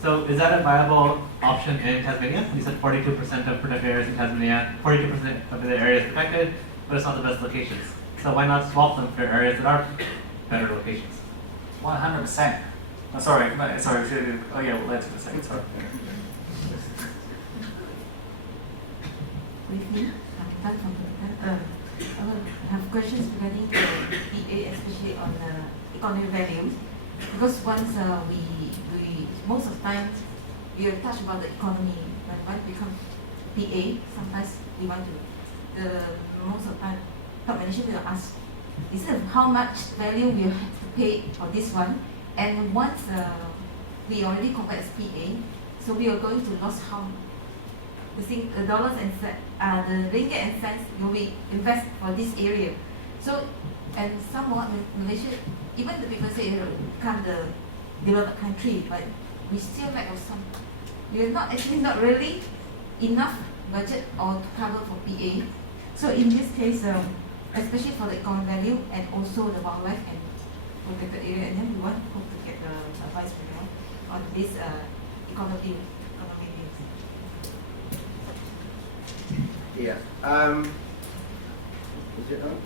So is that a viable option in Tasmania? You said 42% of protected areas in Tasmania, 42% of the areas protected, but it's not the best locations. So why not swap them for areas that are better locations? 100%. Oh, sorry. Oh yeah, well, that's the second. Sorry. With me, I have questions regarding the EA, especially on the economic value. Because once we most of the time we are touched about the economy, but when we become PA, sometimes we want to. Most of the time, top management will ask, is it how much value we have to pay for this one? And once we already convert as PA, so we are going to lose how the dollars and the ringgit and cents we invest for this area. So, and somewhat Malaysia, even the people say become the developed country, but we still lack of some. We are not actually not really enough budget or to cover for PA. So in this case, especially for the economic value and also the wildlife and protected area, and then we want to get the advice from you on this economic views. Yeah. Is it on?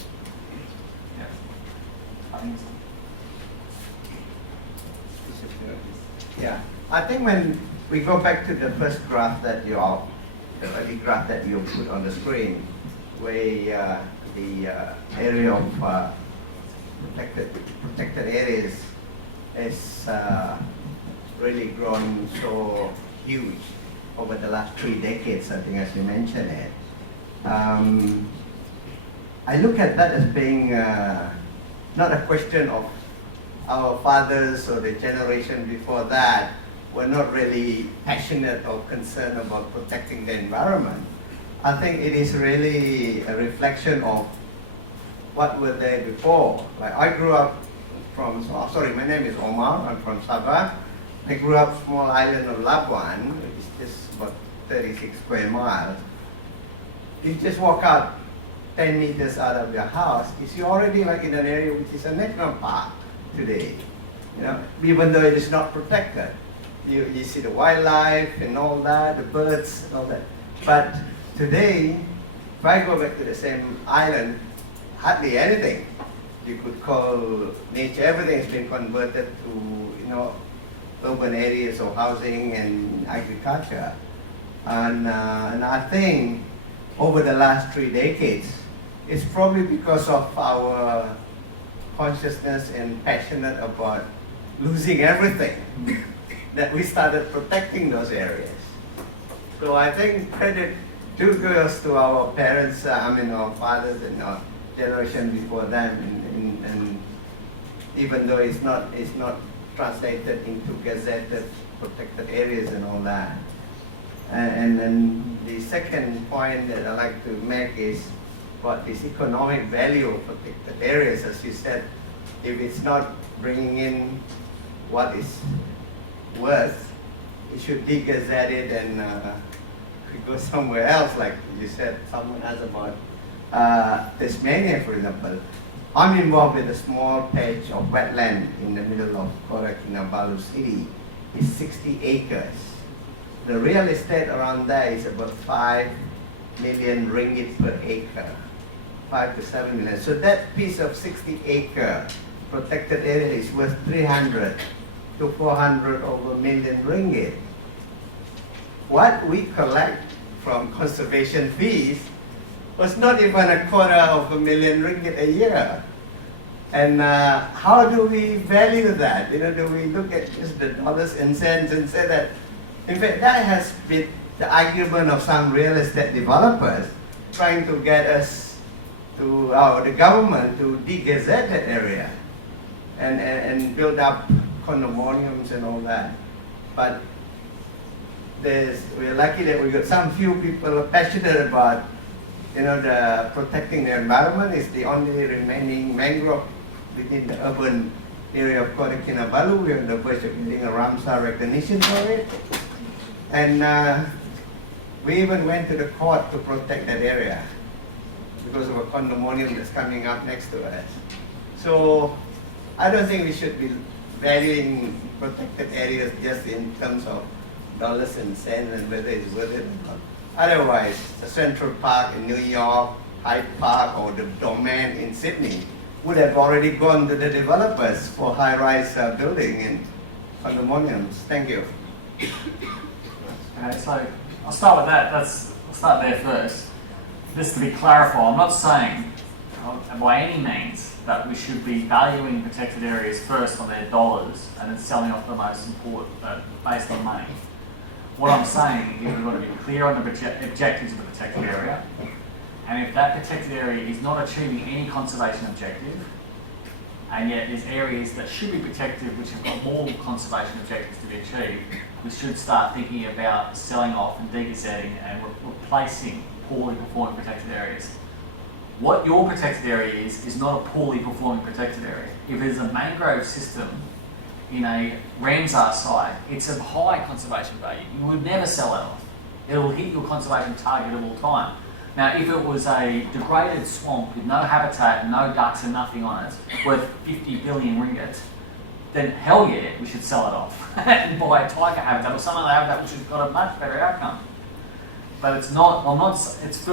Yeah. I think when we go back to the first graph that the early graph that you put on the screen, where the area of protected areas is really grown so huge over the last 3 decades, I think, as you mentioned it. I look at that as being not a question of our fathers or the generation before that were not really passionate or concerned about protecting the environment. I think it is really a reflection of what were there before. Like I grew up from, my name is Omar, I'm from Sabah. I grew up small island of Labuan, which is just about 36 square miles. You just walk out 10 meters out of your house, you're already like in an area which is a national park today. You know, even though it is not protected. You see the wildlife and all that, the birds and all that. But today, if I go back to the same island, hardly anything. You could call nature, everything has been converted to, you know, urban areas of housing and agriculture. And I think over the last 3 decades, it's probably because of our consciousness and passionate about losing everything that we started protecting those areas. So I think credit goes to our parents, our fathers and our generation before them, and even though it's not translated into gazetted protected areas and all that. And then the second point that I like to make is about this economic value of protected areas. As you said, if it's not bringing in what is worth, it should be gazetted and could go somewhere else. Like you said, someone asked about Tasmania, for example. I'm involved with a small patch of wetland in the middle of Kota Kinabalu city. It's 60 acres. The real estate around there is about 5 million ringgit per acre, 5 to 7 million. So that piece of 60-acre protected area is worth 300 to 400 over million ringgit. What we collect from conservation fees was not even a quarter of a million ringgit a year. And how do we value that? You know, do we look at just the dollars and cents and say that, in fact, that has been the argument of some real estate developers trying to get us to, the government to de-gazette that area and build up condominiums and all that. But we're lucky that we got some few people passionate about, you know, the protecting the environment. Is the only remaining mangrove within the urban area of Kota Kinabalu. We're on the verge of getting a Ramsar recognition for it. And we even went to the court to protect that area because of a condominium that's coming up next to us. So I don't think we should be valuing protected areas just in terms of dollars and cents and whether it's worth it or not. Otherwise, the Central Park in New York, Hyde Park, or the Domain in Sydney would have already gone to the developers for high-rise building and condominiums. Thank you. Okay, so I'll start with that. I'll start there first. Just to be clarified, I'm not saying by any means that we should be valuing protected areas first on their dollars and then selling off the most important based on money. What I'm saying is we've got to be clear on the objectives of the protected area, and if that protected area is not achieving any conservation objective, and yet there's areas that should be protected which have got more conservation objectives to be achieved, we should start thinking about selling off and degazetting and replacing poorly performing protected areas. What your protected area is not a poorly performing protected area. If there's a mangrove system in a Ramsar site, it's of high conservation value. You would never sell it off. It will hit your conservation target of all time. Now, if it was a degraded swamp with no habitat, no ducks and nothing on it, worth 50 billion ringgit, then hell yeah, we should sell it off and buy a tiger habitat or some other habitat which has got a much better outcome. But it's not, it's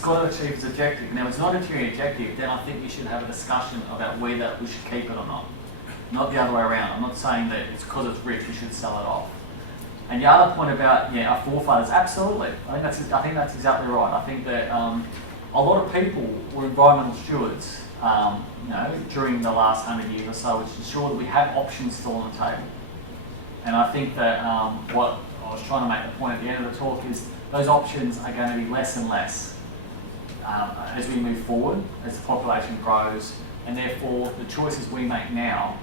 got to achieve its objective. Now, if it's not achieving its objective, then I think we should have a discussion about whether we should keep it or not the other way around. I'm not saying that it's because it's rich we should sell it off. And the other point about our forefathers, absolutely. I think that's exactly right. I think that a lot of people were environmental stewards, during the last 100 years or so, which ensured that we have options still on the table. And I think that what I was trying to make the point at the end of the talk is those options are going to be less and less as we move forward, as the population grows, and therefore the choices we make now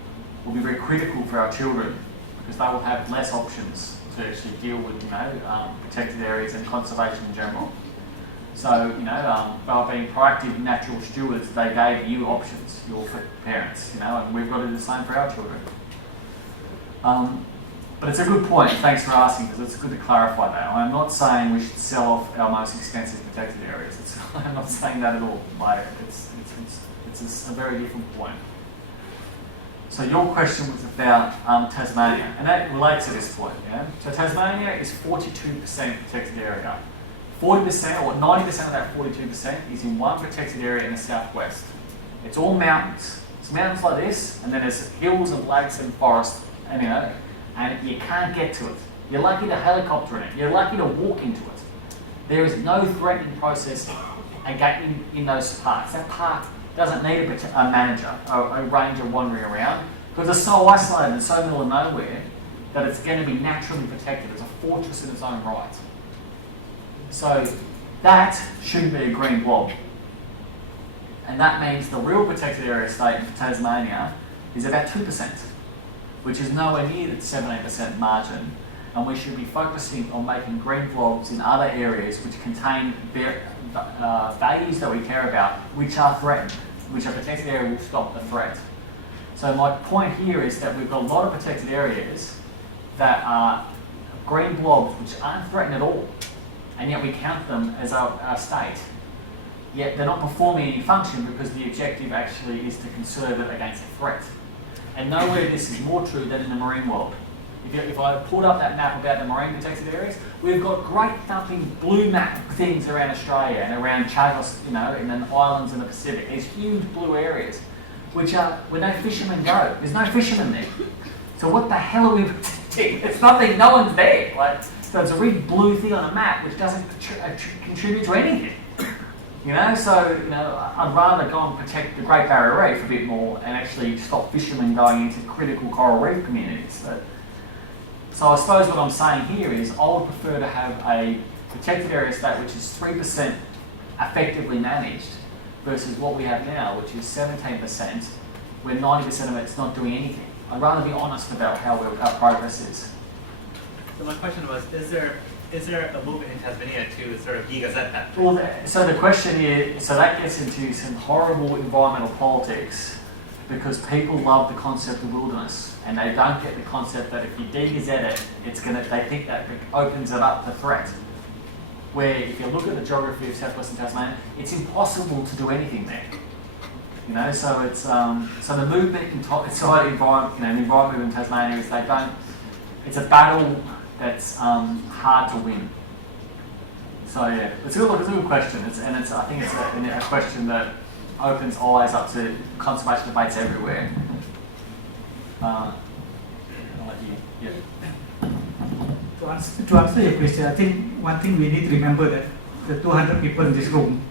will be very critical for our children because they will have less options to actually deal with, protected areas and conservation in general. So, by being proactive natural stewards, they gave you options, your parents, and we've got to do the same for our children. But it's a good point, thanks for asking, because it's good to clarify that. I'm not saying we should sell off our most expensive protected areas. I'm not saying that at all. It's a very different point. So your question was about Tasmania, and that relates to this point. Yeah? So Tasmania is 42% protected area. 40% or 90% of that 42% is in one protected area in the southwest. It's all mountains. It's mountains like this, and then there's hills and lakes and forests, and you can't get to it. You're lucky to helicopter in it. You're lucky to walk into it. There is no threatening process in those parks. That park doesn't need a manager, a ranger wandering around, because it's so isolated and so middle of nowhere that it's going to be naturally protected. It's a fortress in its own right. So that shouldn't be a green blob. And that means the real protected area state for Tasmania is about 2%, which is nowhere near the 17% margin. And we should be focusing on making green blobs in other areas which contain values that we care about, which are threatened, which a protected area will stop the threat. So my point here is that we've got a lot of protected areas that are green blobs which aren't threatened at all, and yet we count them as our state. Yet they're not performing any function because the objective actually is to conserve it against a threat. And nowhere this is more true than in the marine world. If I pulled up that map about the marine protected areas, we've got great thumping blue map things around Australia and around Chagos, in the islands in the Pacific. These huge blue areas, which are where no fishermen go. There's no fishermen there. So what the hell are we protecting? It's nothing. No one's there. So it's a big blue thing on a map which doesn't contribute to anything. I'd rather go and protect the Great Barrier Reef a bit more and actually stop fishermen going into critical coral reef communities. So I suppose what I'm saying here is I would prefer to have a protected area state which is 3% effectively managed versus what we have now, which is 17%, where 90% of it's not doing anything. I'd rather be honest about how our progress is. So my question was, is there a movement in Tasmania to sort of de-gazette that? Well, so the question is, so that gets into some horrible environmental politics because people love the concept of wilderness and they don't get the concept that if you de-gazette it, they think that opens it up to threat. Where if you look at the geography of southwestern Tasmania, it's impossible to do anything there. So it's so the movement inside the environment in Tasmania is it's a battle that's hard to win. So yeah, it's a good question. I think it's a question that opens eyes up to conservation debates everywhere. I'll let you. Yeah. To answer your question, I think one thing we need to remember that the 200 people in this room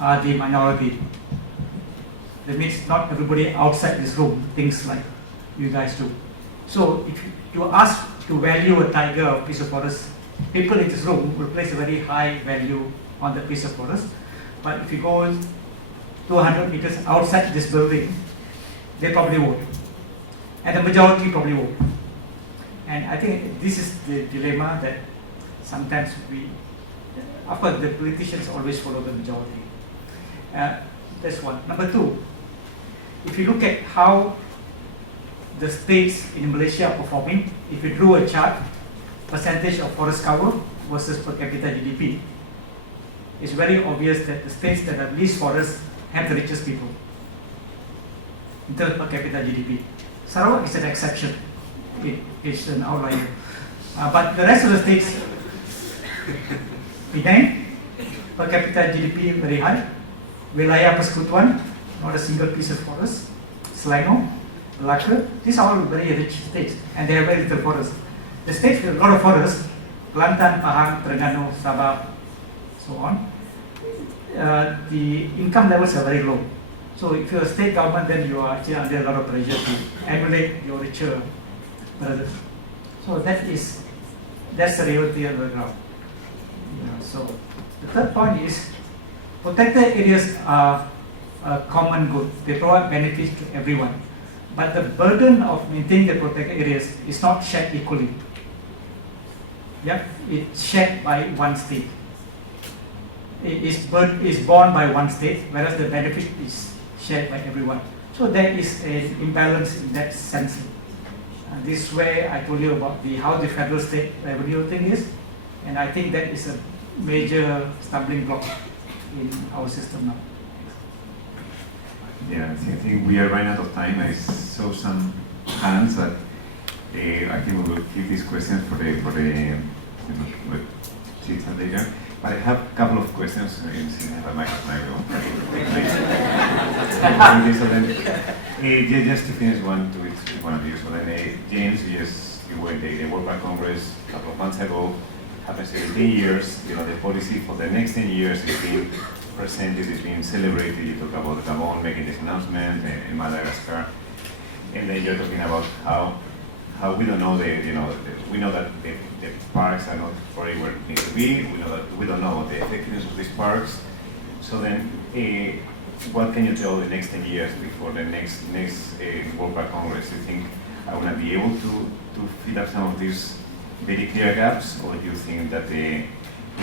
are the minority. That means not everybody outside this room thinks like you guys do. So if you ask to value a tiger or piece of forest, people in this room will place a very high value on the piece of forest. But if you go 200 meters outside this building, they probably won't. And the majority probably won't. And I think this is the dilemma that sometimes of course the politicians always follow the majority. That's one. Number two, if you look at how the states in Malaysia are performing, if you drew a chart, percentage of forest cover versus per capita GDP, it's very obvious that the states that have least forests have the richest people in terms of per capita GDP. Sarawak is an exception. It's an outlier. But the rest of the states, Penang, per capita GDP very high. Wilayah Persekutuan, not a single piece of forest. Selangor, Malacca, these are all very rich states and they have very little forest. The states with a lot of forest, Kelantan, Pahang, Terengganu, Sabah, so on, the income levels are very low. So if you're a state government, then you are actually under a lot of pressure to emulate your richer brothers. So that's the reality of the ground. So the third point is protected areas are a common good. They provide benefits to everyone. But the burden of maintaining the protected areas is not shared equally. Yep, it's shared by one state. It is borne by one state, whereas the benefit is shared by everyone. So there is an imbalance in that sense. This is where I told you about how the federal state revenue thing is, and I think that is a major stumbling block in our system now. Yeah, I think we are running out of time. I saw some hands, but I think we will keep these questions for the chits and later. But I have a couple of questions. So I have a microphone. Just to finish one to each one of you. So then, James, yes, you went to the World Bank Congress a couple of months ago. Happens every 10 years. You know, the policy for the next 10 years is being presented, is being celebrated. You talk about Gabon making this announcement, in Madagascar, and then you're talking about how we don't know we know that the parks are not probably where they need to be. We don't know the effectiveness of these parks. So then, what can you tell the next 10 years before the next World Bank Congress? Do you think I want to be able to fill up some of these very clear gaps, or do you think that we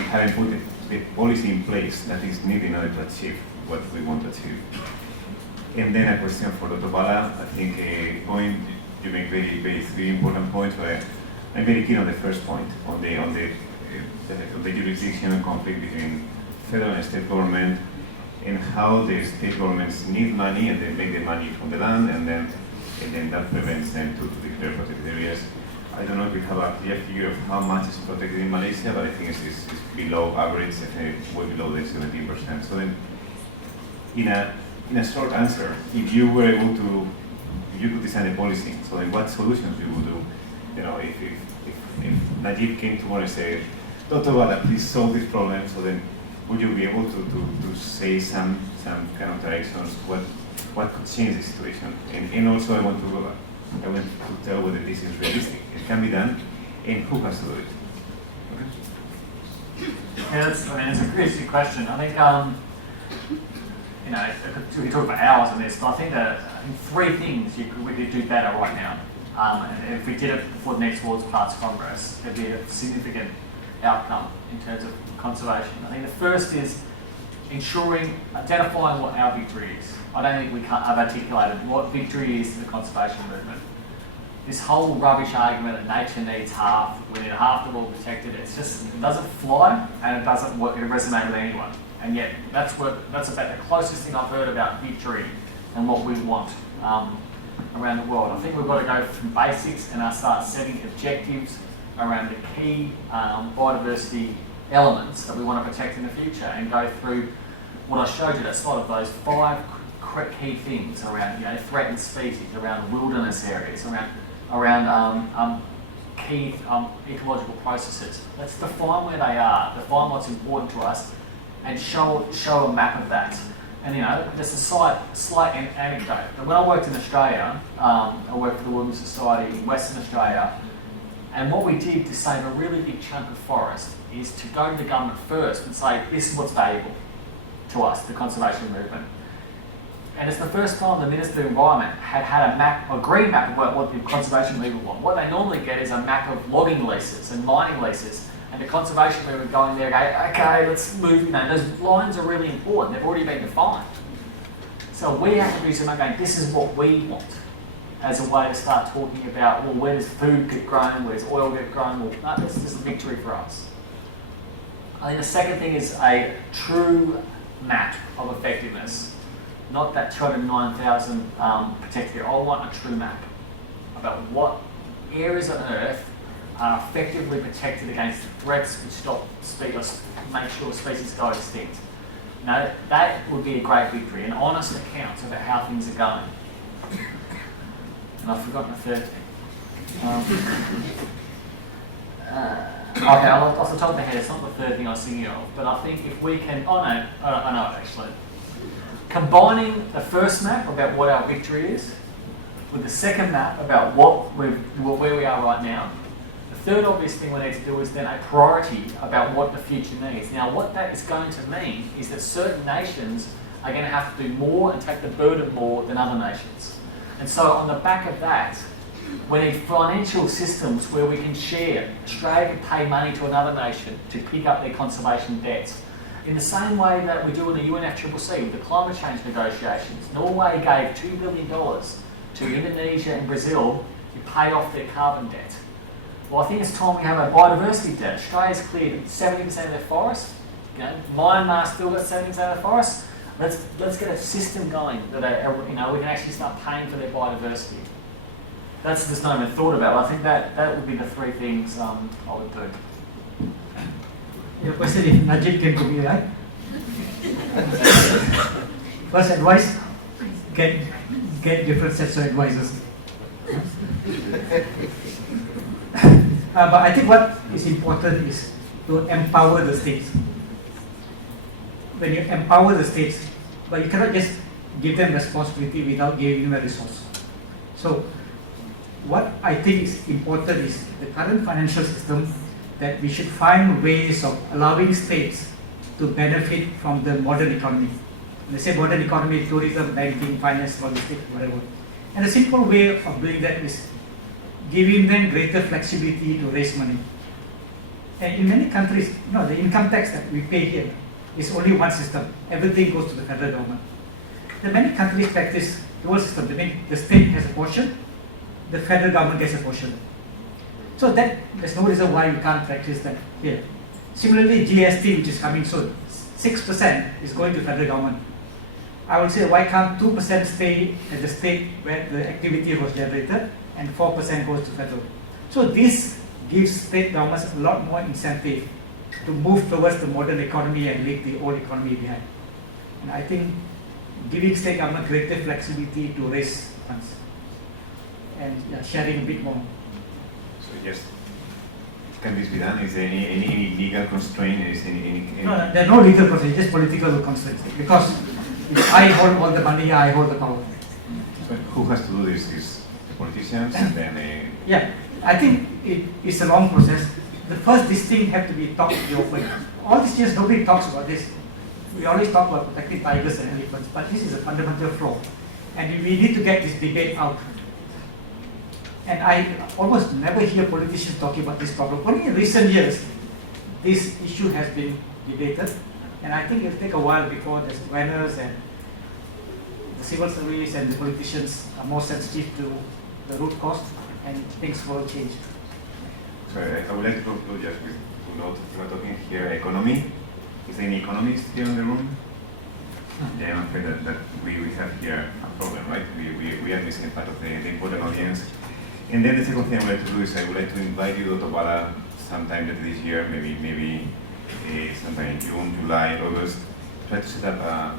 haven't put the policy in place that is needed in order to achieve what we want to achieve? And then a question for Dr. Bala. I think you make very three important points, but I'm very keen on the first point, on the jurisdiction and conflict between federal and state government, and how the state governments need money and they make the money from the land, and then that prevents them to declare protected areas. I don't know if we have a clear figure of how much is protected in Malaysia, but I think it's below average, way below the 17%. So then, in a short answer, if you were able to, if you could design a policy, so then what solutions you would do? You know, if Najib came tomorrow and said, Dr. Bala, please solve this problem, so then would you be able to say some kind of directions, what could change the situation? And also I want to tell whether this is realistic. It can be done, and who has to do it? Okay. Yeah, it's a really good question. I think, we could talk for hours on this, but I think three things we could do better right now. And if we did it before the next World Parks Congress, there'd be a significant outcome in terms of conservation. I think the first is identifying what our victory is. I don't think we have articulated what victory is to the conservation movement. This whole rubbish argument that nature needs half, we need half the world protected, it doesn't fly and it doesn't resonate with anyone. And yet that's about the closest thing I've heard about victory and what we want around the world. I think we've got to go from basics and start setting objectives around the key biodiversity elements that we want to protect in the future, and go through what I showed you, that slide of those 5 key things around threatened species, around wilderness areas, around key ecological processes. Let's define where they are, define what's important to us, and show a map of that. And just a slight anecdote. When I worked in Australia, I worked for the Wilderness Society in Western Australia, and what we did to save a really big chunk of forest is to go to the government first and say, this is what's valuable to us, the conservation movement. And it's the first time the Minister of Environment had a map, a green map of what the conservation league would want. What they normally get is a map of logging leases and mining leases. And the conservation league would go in there and go, okay, let's move, you know, those lines are really important. They've already been defined. So we have to do something going, this is what we want, as a way to start talking about, well, where does food get grown, where does oil get grown? Well, no, this is a victory for us. I think the second thing is a true map of effectiveness. Not that 209,000 protected area. I want a true map about what areas on Earth are effectively protected against threats which make sure species go extinct. Now, that would be a great victory, an honest account about how things are going. And I've forgotten the third thing. Okay, off the top of my head, it's not the third thing I was thinking of, but I think if we can, I know it actually. Combining the first map about what our victory is with the second map about where we are right now, the third obvious thing we need to do is then a priority about what the future needs. Now, what that is going to mean is that certain nations are going to have to do more and take the burden more than other nations. And so on the back of that, we need financial systems where we can share. Australia can pay money to another nation to pick up their conservation debts. In the same way that we do in the UNFCCC with the climate change negotiations. Norway gave $2 billion to Indonesia and Brazil to pay off their carbon debt. Well, I think it's time we have a biodiversity debt. Australia's cleared 70% of their forests. You know, Myanmar's still got 70% of their forests. Let's get a system going that we can actually start paying for their biodiversity. That's just not even thought about. I think that would be the three things I would do. Your question, if Najib came to me, right? First advice, get different sets of advisors. But I think what is important is to empower the states. When you empower the states, but you cannot just give them responsibility without giving them a resource. So what I think is important is the current financial system, that we should find ways of allowing states to benefit from the modern economy. When they say modern economy, tourism, banking, finance, logistics, whatever. And a simple way of doing that is giving them greater flexibility to raise money. And in many countries, the income tax that we pay here is only one system. Everything goes to the federal government. The many countries practice dual system. They mean the state has a portion, the federal government gets a portion. So there's no reason why we can't practice that here. Similarly, GST, which is coming soon, 6% is going to federal government. I would say, why can't 2% stay at the state where the activity was generated and 4% goes to federal? So this gives state governments a lot more incentive to move towards the modern economy and leave the old economy behind. And I think giving state government greater flexibility to raise funds and sharing a bit more. So yes, can this be done? Is there any legal constraint? No, there are no legal constraints, just political constraints. Because if I hold all the money, I hold the power. So who has to do this? Is the politicians and then? Yeah, I think it's a long process. The first, this thing have to be talked to the open. All these years, nobody talks about this. We always talk about protecting tigers and elephants, but this is a fundamental flaw. And we need to get this debate out. And I almost never hear politicians talking about this problem. Only in recent years, this issue has been debated. And I think it'll take a while before there's awareness and the civil service and the politicians are more sensitive to the root cause and things will change. So I would like to conclude just with we're talking here economy. Is there any economists here in the room? Yeah, I'm afraid that we have here a problem, right? We are missing part of the important audience. And then the second thing I would like to do is I would like to invite you, Dr. Bala, sometime later this year, maybe sometime in June, July, August, try to set up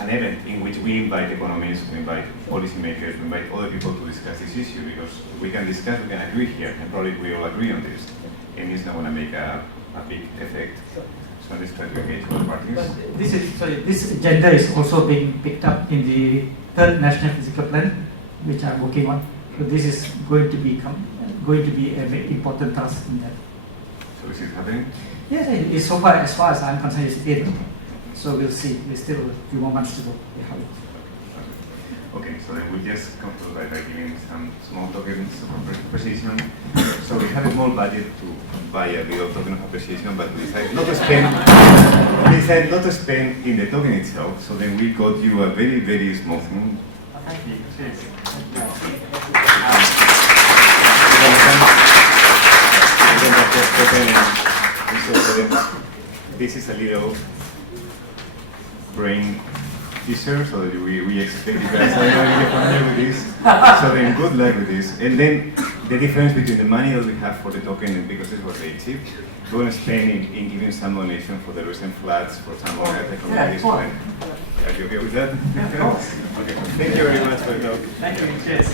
an event in which we invite economists, we invite policymakers, we invite other people to discuss this issue, because we can discuss, we can agree here, and probably we all agree on this, and it's not going to make a big effect. So let's try to engage all parties. But this agenda is also being picked up in the third National Physical Plan, which I'm working on. So this is going to be a very important task in that. So is it happening? Yes, it's so far as I'm concerned, it's in. So we'll see. There's still a few more months to go. Okay, so then we just conclude by giving some small tokens of appreciation. So we have a small budget to buy a little token of appreciation, but we decided not to spend in the token itself. So then we got you a very, very small thing. Thank you. Cheers. This is a little brain teaser, so that we expect you guys are familiar with this. So then good luck with this. And then the difference between the money that we have for the token, and because it was very cheap, we're going to spend in giving some donation for the recent floods for some other communities. Are you okay with that? Yeah, of course. Okay. Thank you very much for the talk. Thank you. Cheers.